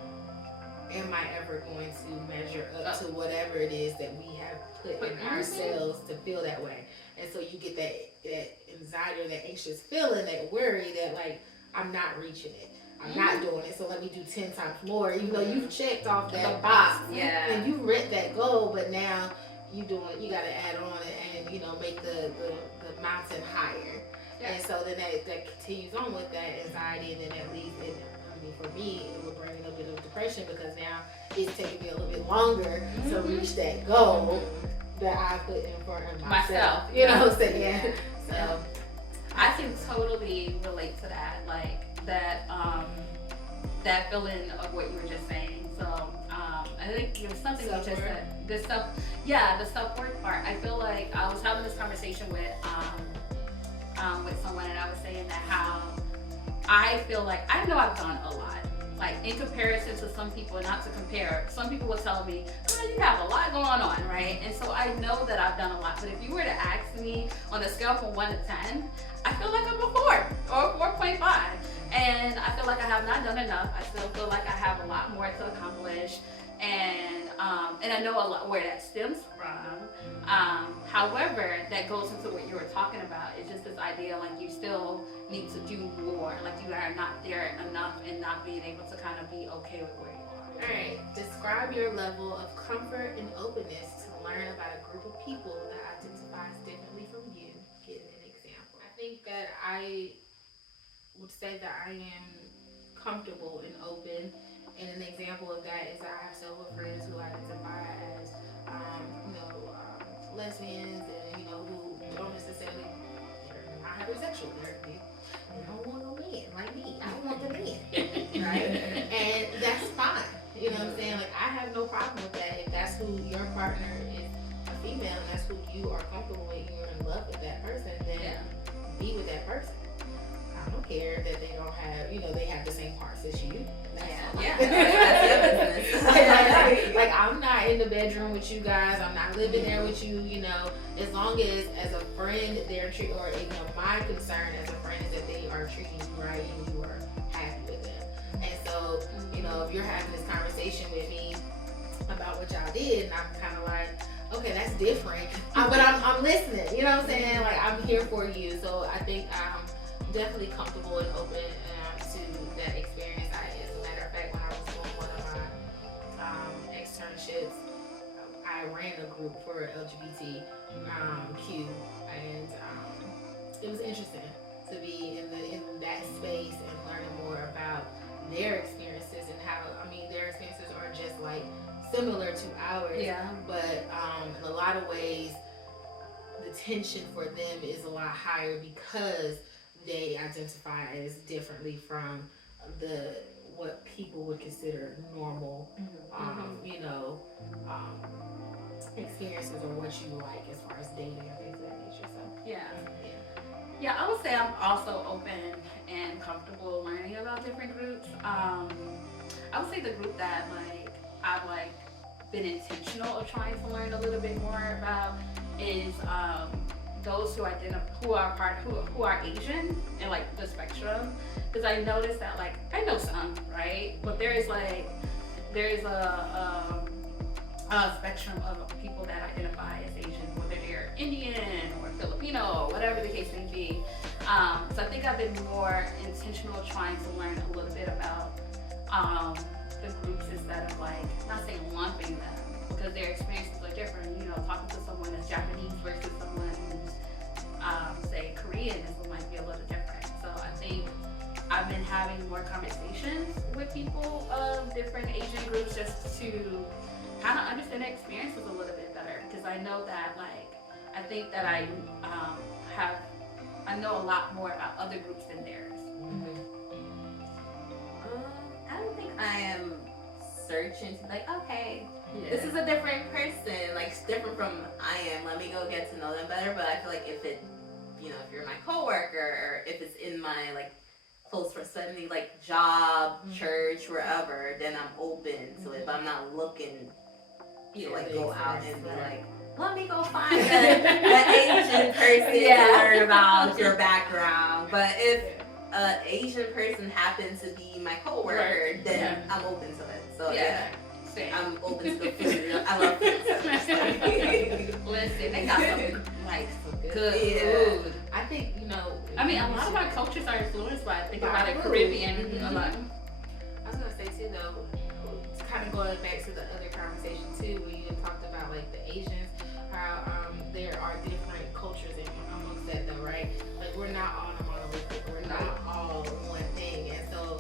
am I ever going to measure up to whatever it is that we have put in ourselves to feel that way? And so you get that anxiety or that anxious feeling, that worry that like, I'm not reaching it, I'm not doing it, so let me do 10 times more, even though you've checked off that box and you read that goal, but now you gotta add on and make the mountain higher. And so then that continues on with that anxiety, and then that leads in, for me, it would bring a little bit of depression, because now it's taking me a little bit longer to reach that goal that I put in front of myself. You know what I'm saying? Yeah. So I can totally relate to that, like that feeling of what you were just saying. So I think it was something you just said. The self-worth part. I feel like I was having this conversation with someone, and I was saying that how I feel like I know I've done a lot. Like, in comparison to some people, and not to compare, some people will tell me, oh, you have a lot going on, right? And so I know that I've done a lot, but if you were to ask me on a scale from 1 to 10, I feel like I'm a 4 or 4.5. And I feel like I have not done enough. I still feel like I have a lot more to accomplish. And I know a lot where that stems from. However, that goes into what you were talking about. It's just this idea, like, you still need to do more. Like, you are not there enough, and not being able to kind of be okay with where you are. All right. Describe your level of comfort and openness to learn about a group of people that identifies differently from you. Give an example. I think that I would say that I am comfortable and open. And an example of that is that I have several friends who identify as, lesbians, and who don't necessarily, they're not heterosexual. They don't want no man like me. I don't want the man, right? And that's fine. You know what I'm saying? Like, I have no problem with that. If that's who your partner is, a female, and that's who you are comfortable with, you're in love with that person, then be with that person. I don't care that they don't have, they have the same parts as you. That's like, I'm not in the bedroom with you guys. I'm not living there with you. As long as a friend, they're my concern as a friend is that they are treating you right and you are happy with them. And so, if you're having this conversation with me about what y'all did, and I'm kind of like, okay, that's different, but I'm listening. You know what I'm saying? Like, I'm here for you. So I think I'm definitely comfortable and open to that experience. As a matter of fact, when I was doing one of my externships, I I ran a group for LGBTQ, and it was interesting to be in that space and learning more about their experiences and how their experiences are just like similar to ours. Yeah. But in a lot of ways, the tension for them is a lot higher because they identify as differently from the what people would consider normal, experiences or what you like as far as dating and things of that nature. So Yeah. Yeah, I would say I'm also open and comfortable learning about different groups. I would say the group that like I've like been intentional of trying to learn a little bit more about is those who who are Asian and like the spectrum. Because I noticed that like I know some, right, but there is a spectrum of people that identify as Asian, whether they're Indian or Filipino or whatever the case may be. So I think I've been more intentional trying to learn a little bit about the groups instead of like, not saying lumping them, because their experiences are different. You know, talking to someone that's Japanese versus someone who's, say, Korean might be a little different. So I think I've been having more conversations with people of different Asian groups just to kind of understand their experiences a little bit better, because I know that I think that I know a lot more about other groups than theirs. I don't think I am searching to like, okay, this is a different person, like different from I am. Let me go get to know them better. But I feel like if you're my coworker, or if it's in my like close proximity, like job, church, wherever, then I'm open to it. But I'm not looking to like go out and be like, let me go find an Asian person to learn about your background. But if an Asian person happens to be my coworker, then I'm open to it. So I'm open to the food. I love food. So Listen, they got some like good food. I think a lot of our cultures are influenced by Caribbean. A lot. I was gonna say too, though, kind of going back to the other conversation too, where you talked about like the Asians, how there are different cultures amongst that though, right? Like we're not all monolithic, we're not all one thing, and so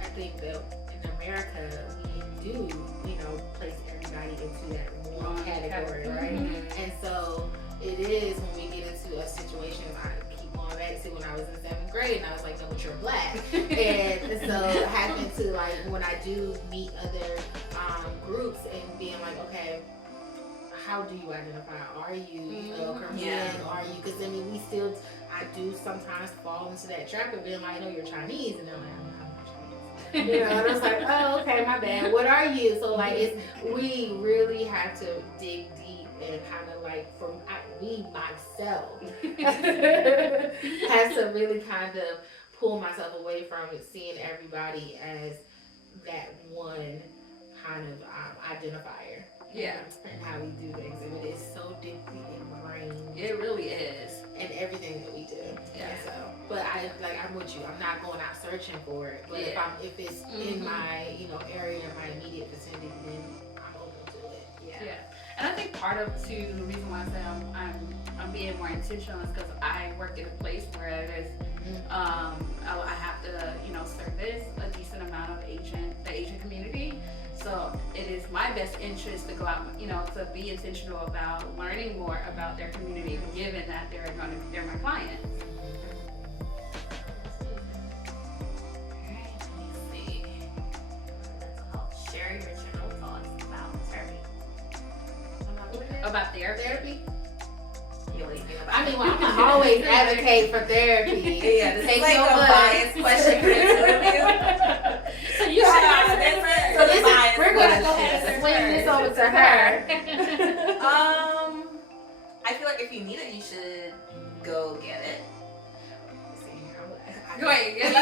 I think that in America we do, place everybody into that one category, right? Mm-hmm. And so it is when we get into a situation, I keep going back to when I was in 7th grade and I was like, no, but you're black. And so having to like, when I do meet other groups and being like, okay, how do you identify? Are you Korean? Are you, because I do sometimes fall into that trap of being like, no, you're Chinese. And they're like, I'm not Chinese. And I was like, oh, okay, my bad. What are you? So like, we really have to dig deep and kind of like, myself has to really kind of pull myself away from it, seeing everybody as that one kind of identifier. And how we do things, and it is so deeply ingrained. It really is. In everything that we do. So, but I'm with you. I'm not going out searching for it. But if it's in my area, my immediate vicinity, then I'm open to it. And I think part of the reason why I say I'm being more intentional is because I work in a place where there's I have to service a decent amount of the Asian community. So it is my best interest to go out, to be intentional about learning more about their community, given that they're my clients. Alright, let me see. Share your general thoughts about therapy. About therapy? I'm always advocate for therapy. This is like a biased question for this interview. So you should have an answer. So we're going to go ahead and swing this over to her. I feel like if you need it, you should go get it. Go ahead.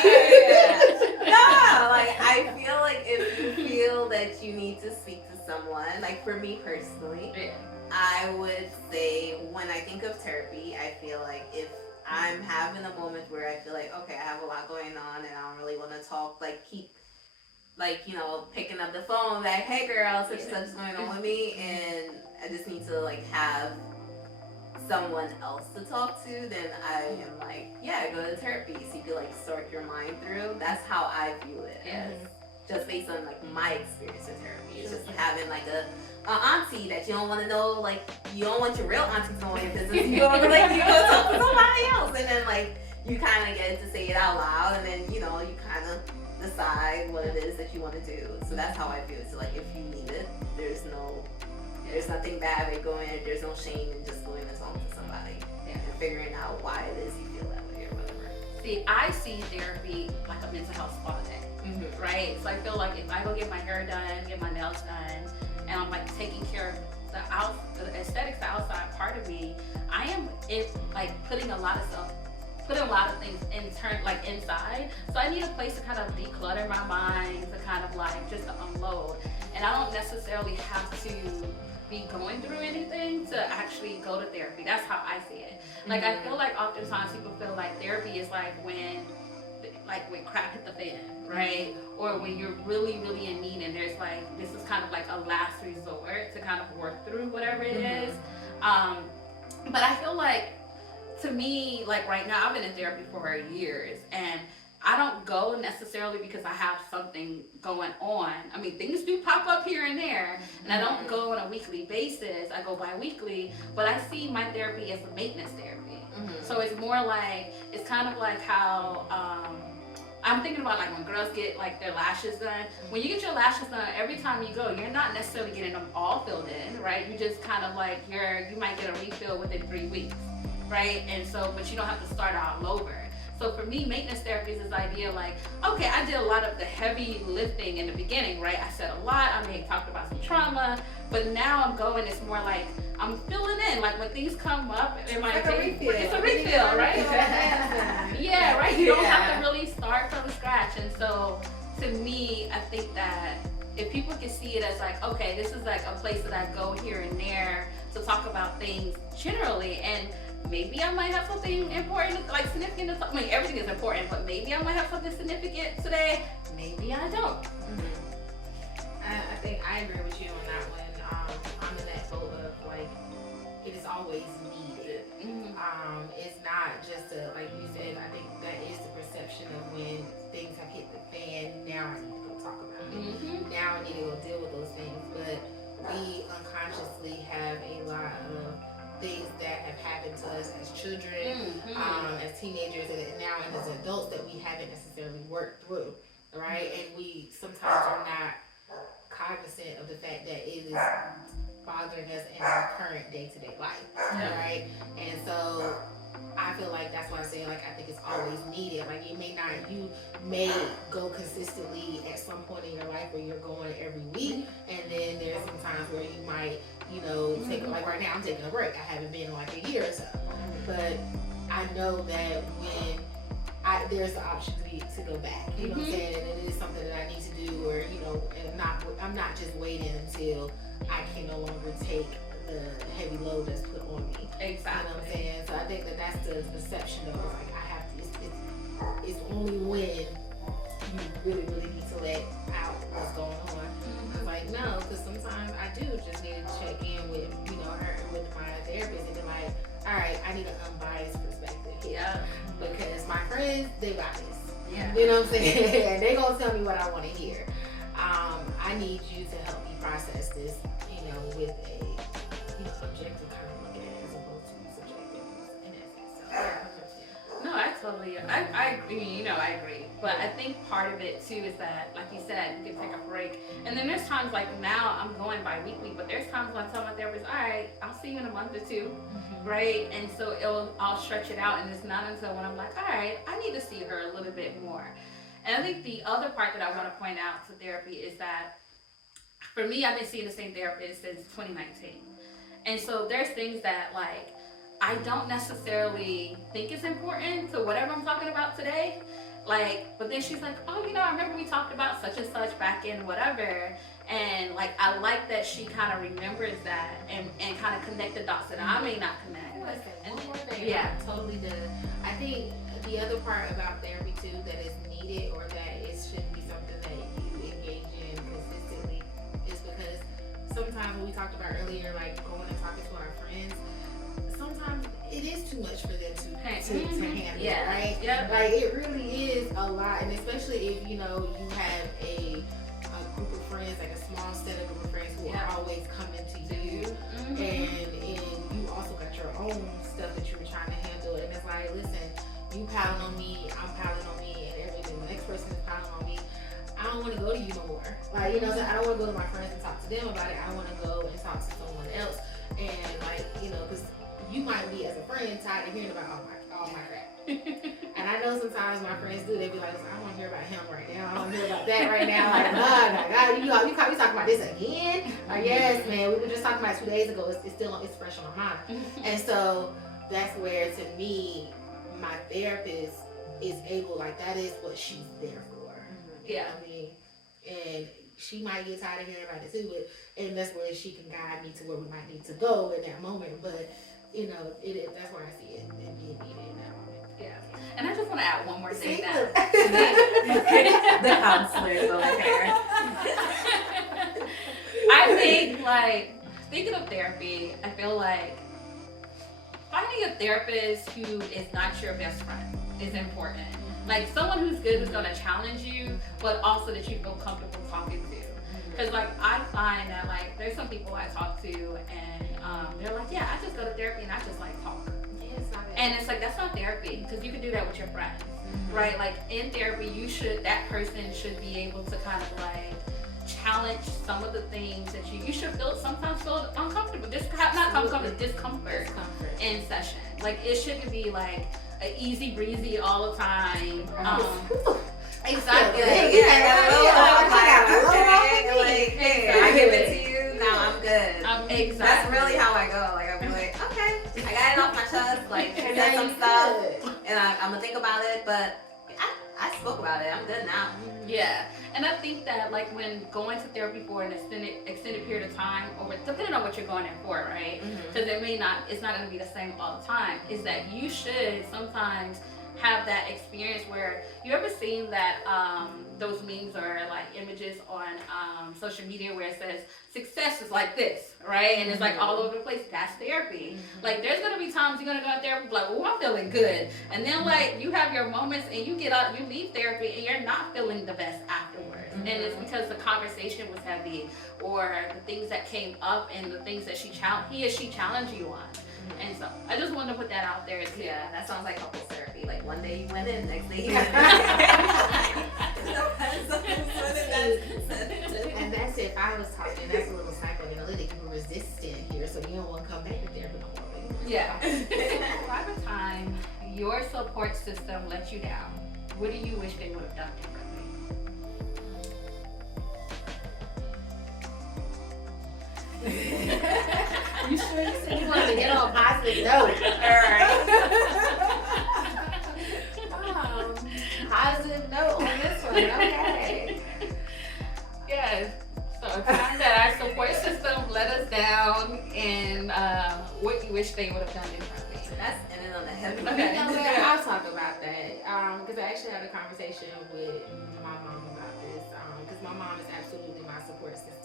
No, like I feel like if you feel that you need to speak to someone, like for me personally, I would say when I think of therapy, I feel like if I'm having a moment where I feel like, okay, I have a lot going on and I don't really want to talk, like keep like, picking up the phone, like, hey girl, such and such is going on with me, and I just need to like have someone else to talk to, then I am like, yeah, go to therapy so you can like sort your mind through. That's how I view it as, just based on like my experience with therapy. It's just having like a auntie that you don't want to know, like you don't want your real auntie to know your business. You go like you go talk to somebody else, and then like you kind of get to say it out loud, and then you kind of decide what it is that you want to do. So that's how I view it. So like if you need it, there's nothing bad with going. There's no shame in just going to talk to somebody and figuring out why it is you feel that way or whatever. See, I see therapy like a mental health spa day, right? So I feel like if I go get my hair done, get my nails done, and I'm like taking care of the aesthetics, the outside part of me, I am like putting a lot of things inside. So I need a place to kind of declutter my mind, to kind of like just to unload. And I don't necessarily have to be going through anything to actually go to therapy. That's how I see it. Like I feel like oftentimes people feel like therapy is like when crap hit the fan, right? Or when you're really, really in need and there's like, this is kind of like a last resort to kind of work through whatever it is. But I feel like, to me, like right now, I've been in therapy for years, and I don't go necessarily because I have something going on. I mean, things do pop up here and there, and I don't go on a weekly basis. I go bi-weekly, but I see my therapy as a maintenance therapy. So it's more like, it's kind of like how, I'm thinking about like when girls get like their lashes done. When you get your lashes done, every time you go, you're not necessarily getting them all filled in, right? You just kind of like, you might get a refill within 3 weeks. Right? And so, but you don't have to start all over. So for me, maintenance therapy is this idea like, okay, I did a lot of the heavy lifting in the beginning, right? I said a lot, I may have talked about some trauma, but now I'm going, it's more like, I'm filling in, like when things come up, it's a refill, right? Yeah, right? You don't have to really start from scratch. And so to me, I think that if people can see it as like, okay, this is like a place that I go here and there to talk about things generally, and maybe I might have something important, like significant. I mean, everything is important, but maybe I might have something significant today. Maybe I don't. I think I agree with you on that one. I'm in that boat of like, it is always needed. It's not just like you said, I think that is the perception of when things have hit the fan, now I need to go talk about it. Now I need to go deal with those things. But we unconsciously have a lot of things that have happened to us as children, as teenagers, and now as adults that we haven't necessarily worked through, right? And we sometimes are not cognizant of the fact that it is bothering us in our current day-to-day life, right? And so I feel like that's why I'm saying, like, I think it's always needed. Like, you may go consistently at some point in your life where you're going every week, and then there's some times where you might, take, like right now I'm taking a break. I haven't been in like a year or so. But I know that when there's the option to go back, you know what I'm saying? And it is something that I need to do, or, and I'm not just waiting until I can no longer take the heavy load that's put on me. Exactly. You know what I'm saying? So I think that that's the perception of like, I have to, it's only when you really, really need to let out what's going on. I'm like, no, because sometimes I do just need to check in with, her and with my therapist and be like, all right, I need an unbiased perspective here. Because my friends, they got this. You know what I'm saying? They gonna tell me what I want to hear. I need you to help me process this, with a objective kind of look at it as opposed to subjective in essence. So, No, I agree. I agree. But I think part of it too is that, like you said, you can take a break. And then there's times like now I'm going bi-weekly, but there's times when I tell my therapist, all right, I'll see you in a month or two, right? And so I'll stretch it out, and it's not until when I'm like, all right, I need to see her a little bit more. And I think the other part that I want to point out to therapy is that for me, I've been seeing the same therapist since 2019. And so there's things that like I don't necessarily think is important to whatever I'm talking about today. Like, but then she's like, oh, I remember we talked about such and such back in whatever. And like, I like that she kind of remembers that and kind of connect the dots that I may not connect. And one more thing, totally did. I think the other part about therapy too that is needed, or that it shouldn't be something that you sometimes what we talked about earlier, like going and talking to our friends, sometimes it is too much for them to handle, Yeah. right? Yep. Like it really is a lot, and especially if you know you have a group of friends, like a small set of group of friends who are always coming to you, and you also got your own stuff that you were trying to handle, and it's like, listen, you piling on me, I'm piling on me, and everything. The next person is piling on me. I don't want to go to you no more. Like, you know, so I don't want to go to my friends and talk to them about it. I want to go and talk to someone else, and like, you know, because you might be as a friend tired of hearing about all my crap. And I know sometimes my friends do. They be like, I don't want to hear about him right now. I don't want to hear about that right now. Like, nah, you talking about this again? Like, yes, man. We were just talking about it 2 days ago. It's fresh on my mind. And so that's where, to me, my therapist is able, like, that is what she's there for. You know what I mean? And she might get tired of hearing about it too, and that's where she can guide me to where we might need to go in that moment. But you know, that's where I see it and being needed in that moment. Yeah. And I just want to add one more thing The counselors over there. I think, like, speaking of therapy, I feel like finding a therapist who is not your best friend is important. Like, someone who's good, who's going to challenge you, but also that you feel comfortable talking to. Because, like, I find that, like, there's some people I talk to, and they're like, yeah, I just go to therapy and I just, like, talk. And it's like, that's not therapy, because you can do that with your friends, right? Like, in therapy, that person should be able to kind of, like, challenge some of the things that you should sometimes feel uncomfortable. Not uncomfortable, discomfort in session. Like, it shouldn't be, like, an easy breezy all the time. Exactly. I give it to you. Now I'm good. Exactly. That's really how I go. Like, I'll be like, okay, I got it off my chest. Like, I said some stuff, and I'm gonna think about it. But I spoke about it. I'm good now. Yeah, and I think that, like, when going to therapy for an extended period of time, or depending on what you're going in for, right? Because it's not going to be the same all the time. Is that you should sometimes have that experience where you ever seen that those memes or like images on social media where it says success is like this, right? And it's like all over the place. That's therapy. Like, there's gonna be times you're gonna go to therapy like, oh, I'm feeling good, and then like you have your moments and you get up, you leave therapy and you're not feeling the best afterwards. And it's because the conversation was heavy, or the things that came up and the things that he or she challenged you on. And so I just wanted to put that out there too. Yeah, that sounds like couples therapy. Like, one day you went in, next day you went in. And that's if I was talking, that's a little psychoanalytic. You were resistant here, so you don't want to come back to therapy no more. Yeah. By the time your support system let you down, what do you wish they would have done differently? You sure you said you wanted to get on a positive note? Alright. Positive note on this one. Okay. Yes. So a time that our support system let us down, and what you wish they would have done differently. That's ending on the heavy note. Okay. You know what? I'll talk about that. Because I actually had a conversation with my mom about this. Because my mom is absolutely my support system.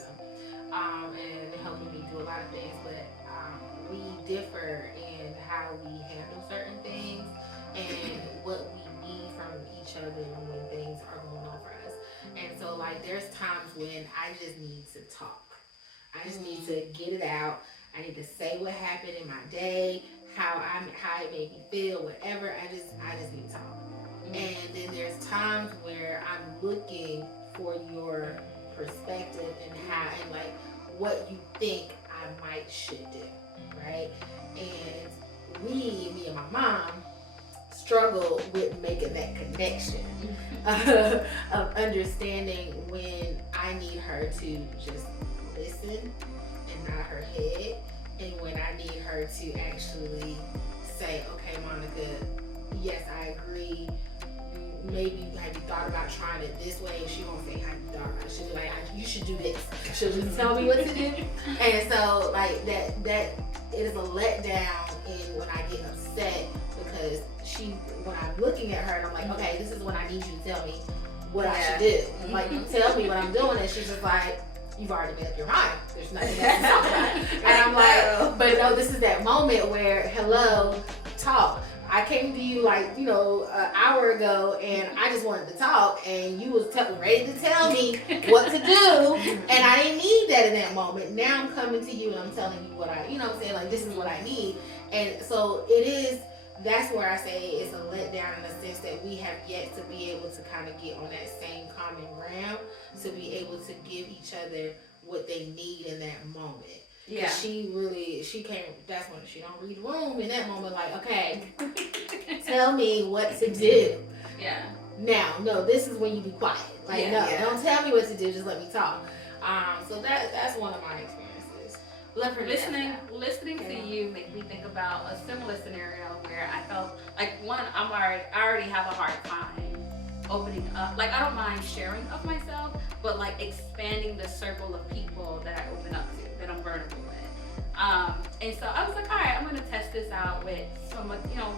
And helping me do a lot of things. But we differ in how we handle certain things and what we need from each other when things are going on for us. And so, like, there's times when I just need to talk. I just need to get it out. I need to say what happened in my day, how it made me feel, whatever. I just need to talk. And then there's times where I'm looking for your perspective and like what you think I should do, right? And me and my mom struggle with making that connection of understanding when I need her to just listen and nod her head, and when I need her to actually say, okay, Monica, yes, I agree. Maybe have you thought about trying it this way? And she won't say have you thought about it. She'll be like, you should do this. She'll just tell me what to do. And so, like, that it is a letdown in when I get upset, because when I'm looking at her and I'm like, okay, this is when I need you to tell me what I should do. Like, you tell me what I'm doing, and she's just like, you've already made up your mind. There's nothing else to talk about. And I'm like, but no, this is that moment where, hello, talk. I came to you like, an hour ago, and I just wanted to talk, and you was ready to tell me what to do, and I didn't need that in that moment. Now I'm coming to you, and I'm telling you what I, what I'm saying, like, this is what I need. And so that's where I say it's a letdown in the sense that we have yet to be able to kind of get on that same common ground to be able to give each other what they need in that moment. Yeah. She came, that's when she don't read the room in that moment, like, okay, tell me what to do. Yeah. Now, no, this is when you be quiet. Like, don't tell me what to do, just let me talk. So that's one of my experiences. Listening to you make me think about a similar scenario where I felt like I already have a hard time opening up. Like, I don't mind sharing of myself, but like expanding the circle of people that I open up to, that I'm vulnerable with. And so I was like, all right, I'm gonna test this out with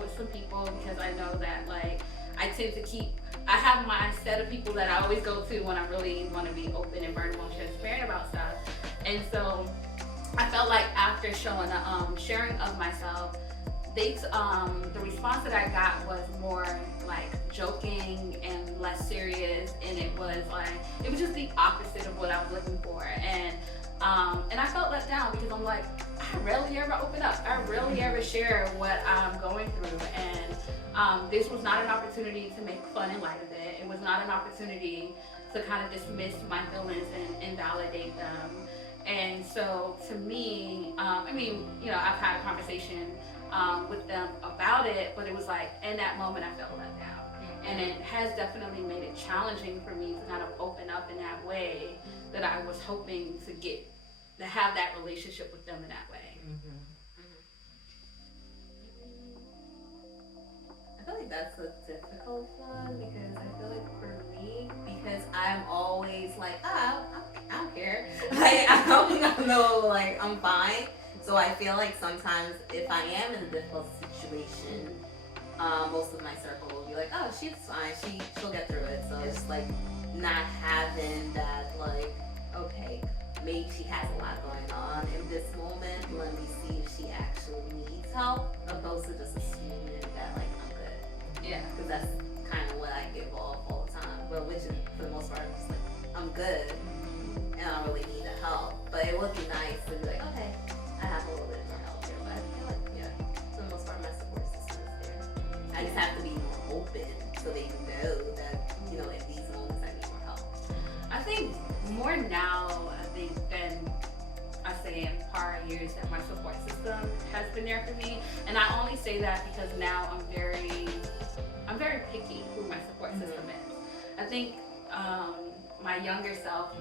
with some people, because I know that like I have my set of people that I always go to when I really want to be open and vulnerable and transparent about stuff. And so I felt like after sharing of myself, the response that I got was more like joking and less serious, and it was just the opposite of what I was looking for. And I felt let down because I'm like, I rarely ever open up. I rarely ever share what I'm going through. And this was not an opportunity to make fun and light of it. It was not an opportunity to kind of dismiss my feelings and invalidate them. And so to me, I've had a conversation with them about it, but it was like, in that moment I felt let down. And it has definitely made it challenging for me to kind of open up in that way that I was hoping to have that relationship with them in that way. I feel like that's a difficult one, because I feel like for me, because I'm always like, I don't care. Like, I don't know, like, I'm fine. So I feel like sometimes if I am in a difficult situation, most of my circle will be like, oh, she's fine, she'll get through it. So it's like not having that, like, okay, maybe she has a lot going on in this moment, let me see if she actually needs help, opposed to just assuming that, like, I'm good. Yeah. Because that's kind of what I give off all the time, but which is, for the most part, I'm just like, I'm good, and I don't really need the help. But it would be nice to be like, okay, I have a little bit more help here, but I feel like, for the most part, my support system is there. I just have to be more open so they know that, in these moments I need more help. I think more now, than I say in prior years, that my support system has been there for me. And I only say that because now I'm very picky who my support system is. I think my younger self,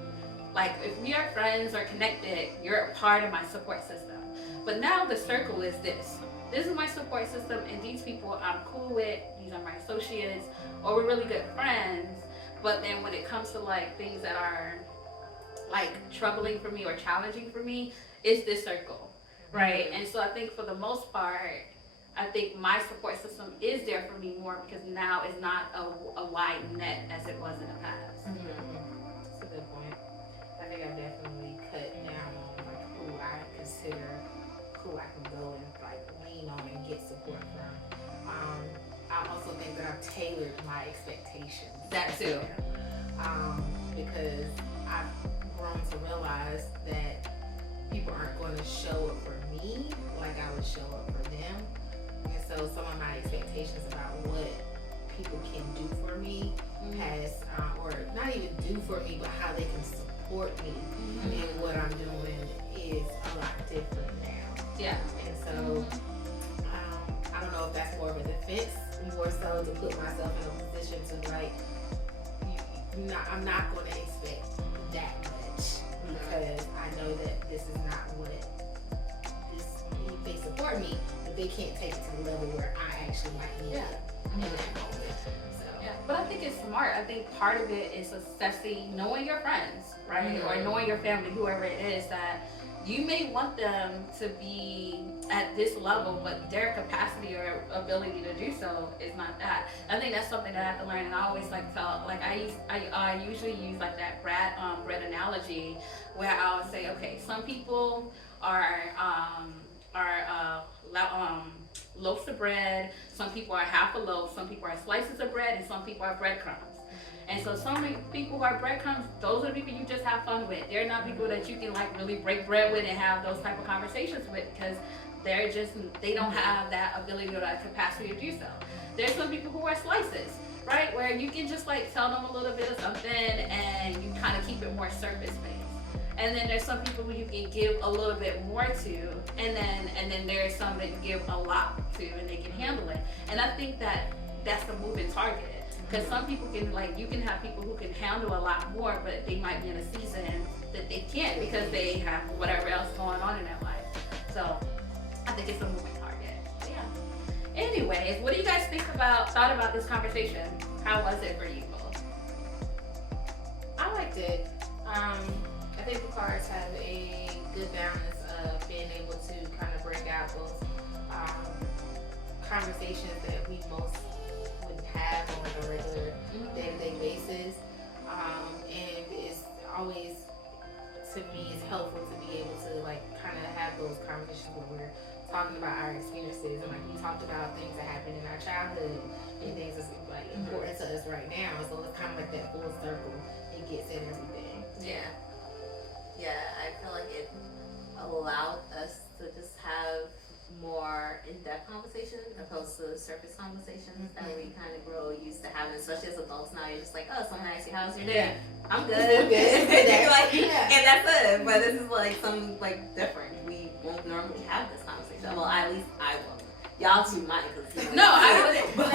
like, if we are friends or connected, you're a part of my support system. But now the circle is this. This is my support system, and these people I'm cool with, these are my associates, or we're really good friends. But then when it comes to like things that are like troubling for me or challenging for me, it's this circle, right? And so I think for the most part, I think my support system is there for me more, because now it's not a wide net as it was in the past. That's a good point. I think I've definitely cut down on like who I consider who I can go and like lean on and get support from. I also think that I've tailored my expectations. That too. Because I've grown to realize that people aren't going to show up for me like I would show up for them. And so some of my expectations about what people can do for me has, or not even do for me, but how they can support me in what I'm doing is a lot different now. Yeah. And so I don't know if that's more of a defense, more so to put myself in a position to like, I'm not going to expect that much, because I know that this is not what they support me, but they can't take it to the level where I actually might need it in that moment. So. Yeah, but I think it's smart. I think part of it is assessing, knowing your friends, right, or knowing your family, whoever it is, that you may want them to be at this level, but their capacity or ability to do so is not that. I think that's something that I have to learn, and I always like tell, like I usually use like that bread analogy, where I would say, okay, some people are loaves of bread. Some people are half a loaf. Some people are slices of bread, and some people are breadcrumbs. And so some people who are breadcrumbs, those are the people you just have fun with. They're not people that you can like really break bread with and have those type of conversations with, because they don't have that ability or that capacity to do so. There's some people who are slices, right? Where you can just like tell them a little bit of something and you kind of keep it more surface based. And then there's some people who you can give a little bit more to, and then there's some that you give a lot to and they can handle it. And I think that that's the moving target. Because some people can, like, you can have people who can handle a lot more, but they might be in a season that they can't because they have whatever else going on in their life. So I think it's a moving target. Yeah. Anyways, what do you guys thought about this conversation? How was it for you both? I liked it. I think the cards have a good balance of being able to kind of bring out those conversations that we most would have on like a regular day-to-day basis. And it's always, to me, it's helpful to be able to like kind of have those conversations where we're talking about our experiences, and like we talked about things that happened in our childhood and things that's like important to us right now. So it's kind of like that full circle. It gets at everything. Yeah. Yeah, I feel like it allowed us to just have more in-depth conversations opposed to surface conversations that we kind of grow used to having, especially as adults now. You're just like, oh, someone asks you, how's your day? I'm good. Like, and that's it. But this is like some like different. We won't normally have this conversation. Well, at least I won't. Y'all too might. No, I wouldn't.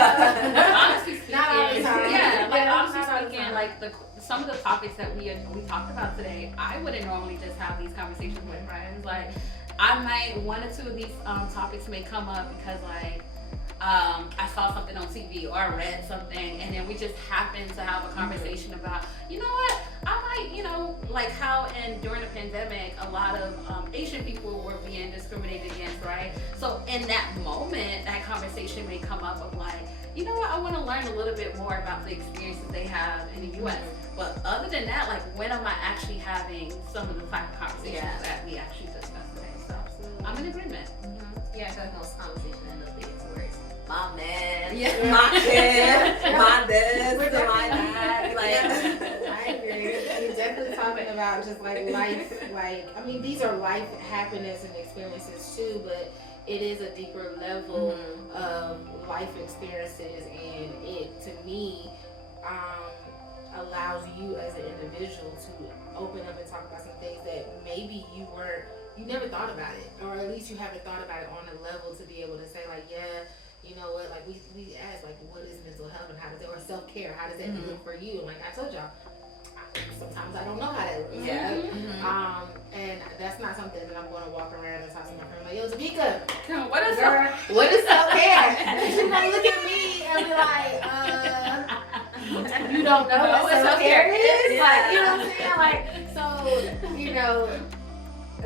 Honestly speaking, not all the time. Yeah, like honestly speaking, like some of the topics that we talked about today, I wouldn't normally just have these conversations with friends. Like, I might, one or two of these topics may come up because like I saw something on TV or I read something, and then we just happen to have a conversation about, you know what, I might, like how during the pandemic, a lot of Asian people were being discriminated against, right? So in that moment, that conversation may come up of like, you know what, I want to learn a little bit more about the experiences they have in the U.S. But other than that, like, when am I actually having some of the type of conversations that we actually discuss today? So I'm in agreement. Yeah, I feel like most conversations end up being towards my man, Yeah. my kid, my this, my that. Like, I agree. We're definitely talking about just like life. Like, I mean, these are life happiness and experiences too, but it is a deeper level of life experiences, and it, to me, allows you as an individual to open up and talk about some things that maybe you never thought about it, or at least you haven't thought about it on a level to be able to say like, yeah, you know what, like we asked like, what is mental health and how does it, or self-care, how does that look for you? And like I told y'all, sometimes I don't know how that looks. yeah. And that's not something that I'm going to walk around and talk to my friend like, yo, Tamika, What is girl, what is self-care? She's gonna look at me and be like, you don't know what self-care is? Yeah. Like, you know what I'm saying? Like, so, you know,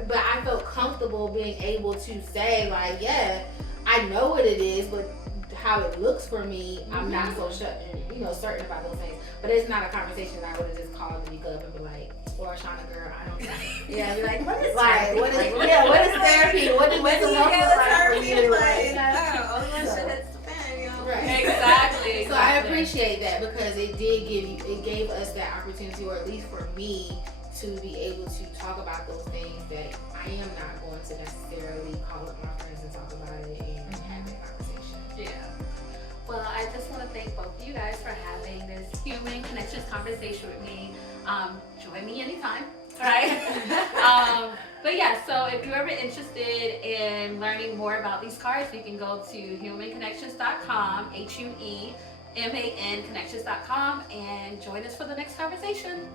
but I felt comfortable being able to say like, yeah, I know what it is, but how it looks for me, I'm not so certain about those things. But it's not a conversation that I would have just called Tamika up and be like, or Shauna, girl, I don't know. Yeah, be like, what is Like, therapy? what is therapy? What is mental health like for you? Like, oh, my shit hits the fan, you know? Right. Exactly. So I appreciate that, because it gave us that opportunity, or at least for me, to be able to talk about those things that I am not going to necessarily call up my friends and talk about it and have that conversation. Yeah. Well, I just want to thank both of you guys for having this human connections conversation with me. Join me anytime. All right. But yeah, so if you're ever interested in learning more about these cards, you can go to huemanconnections.com, HUEMAN connections.com, and join us for the next conversation.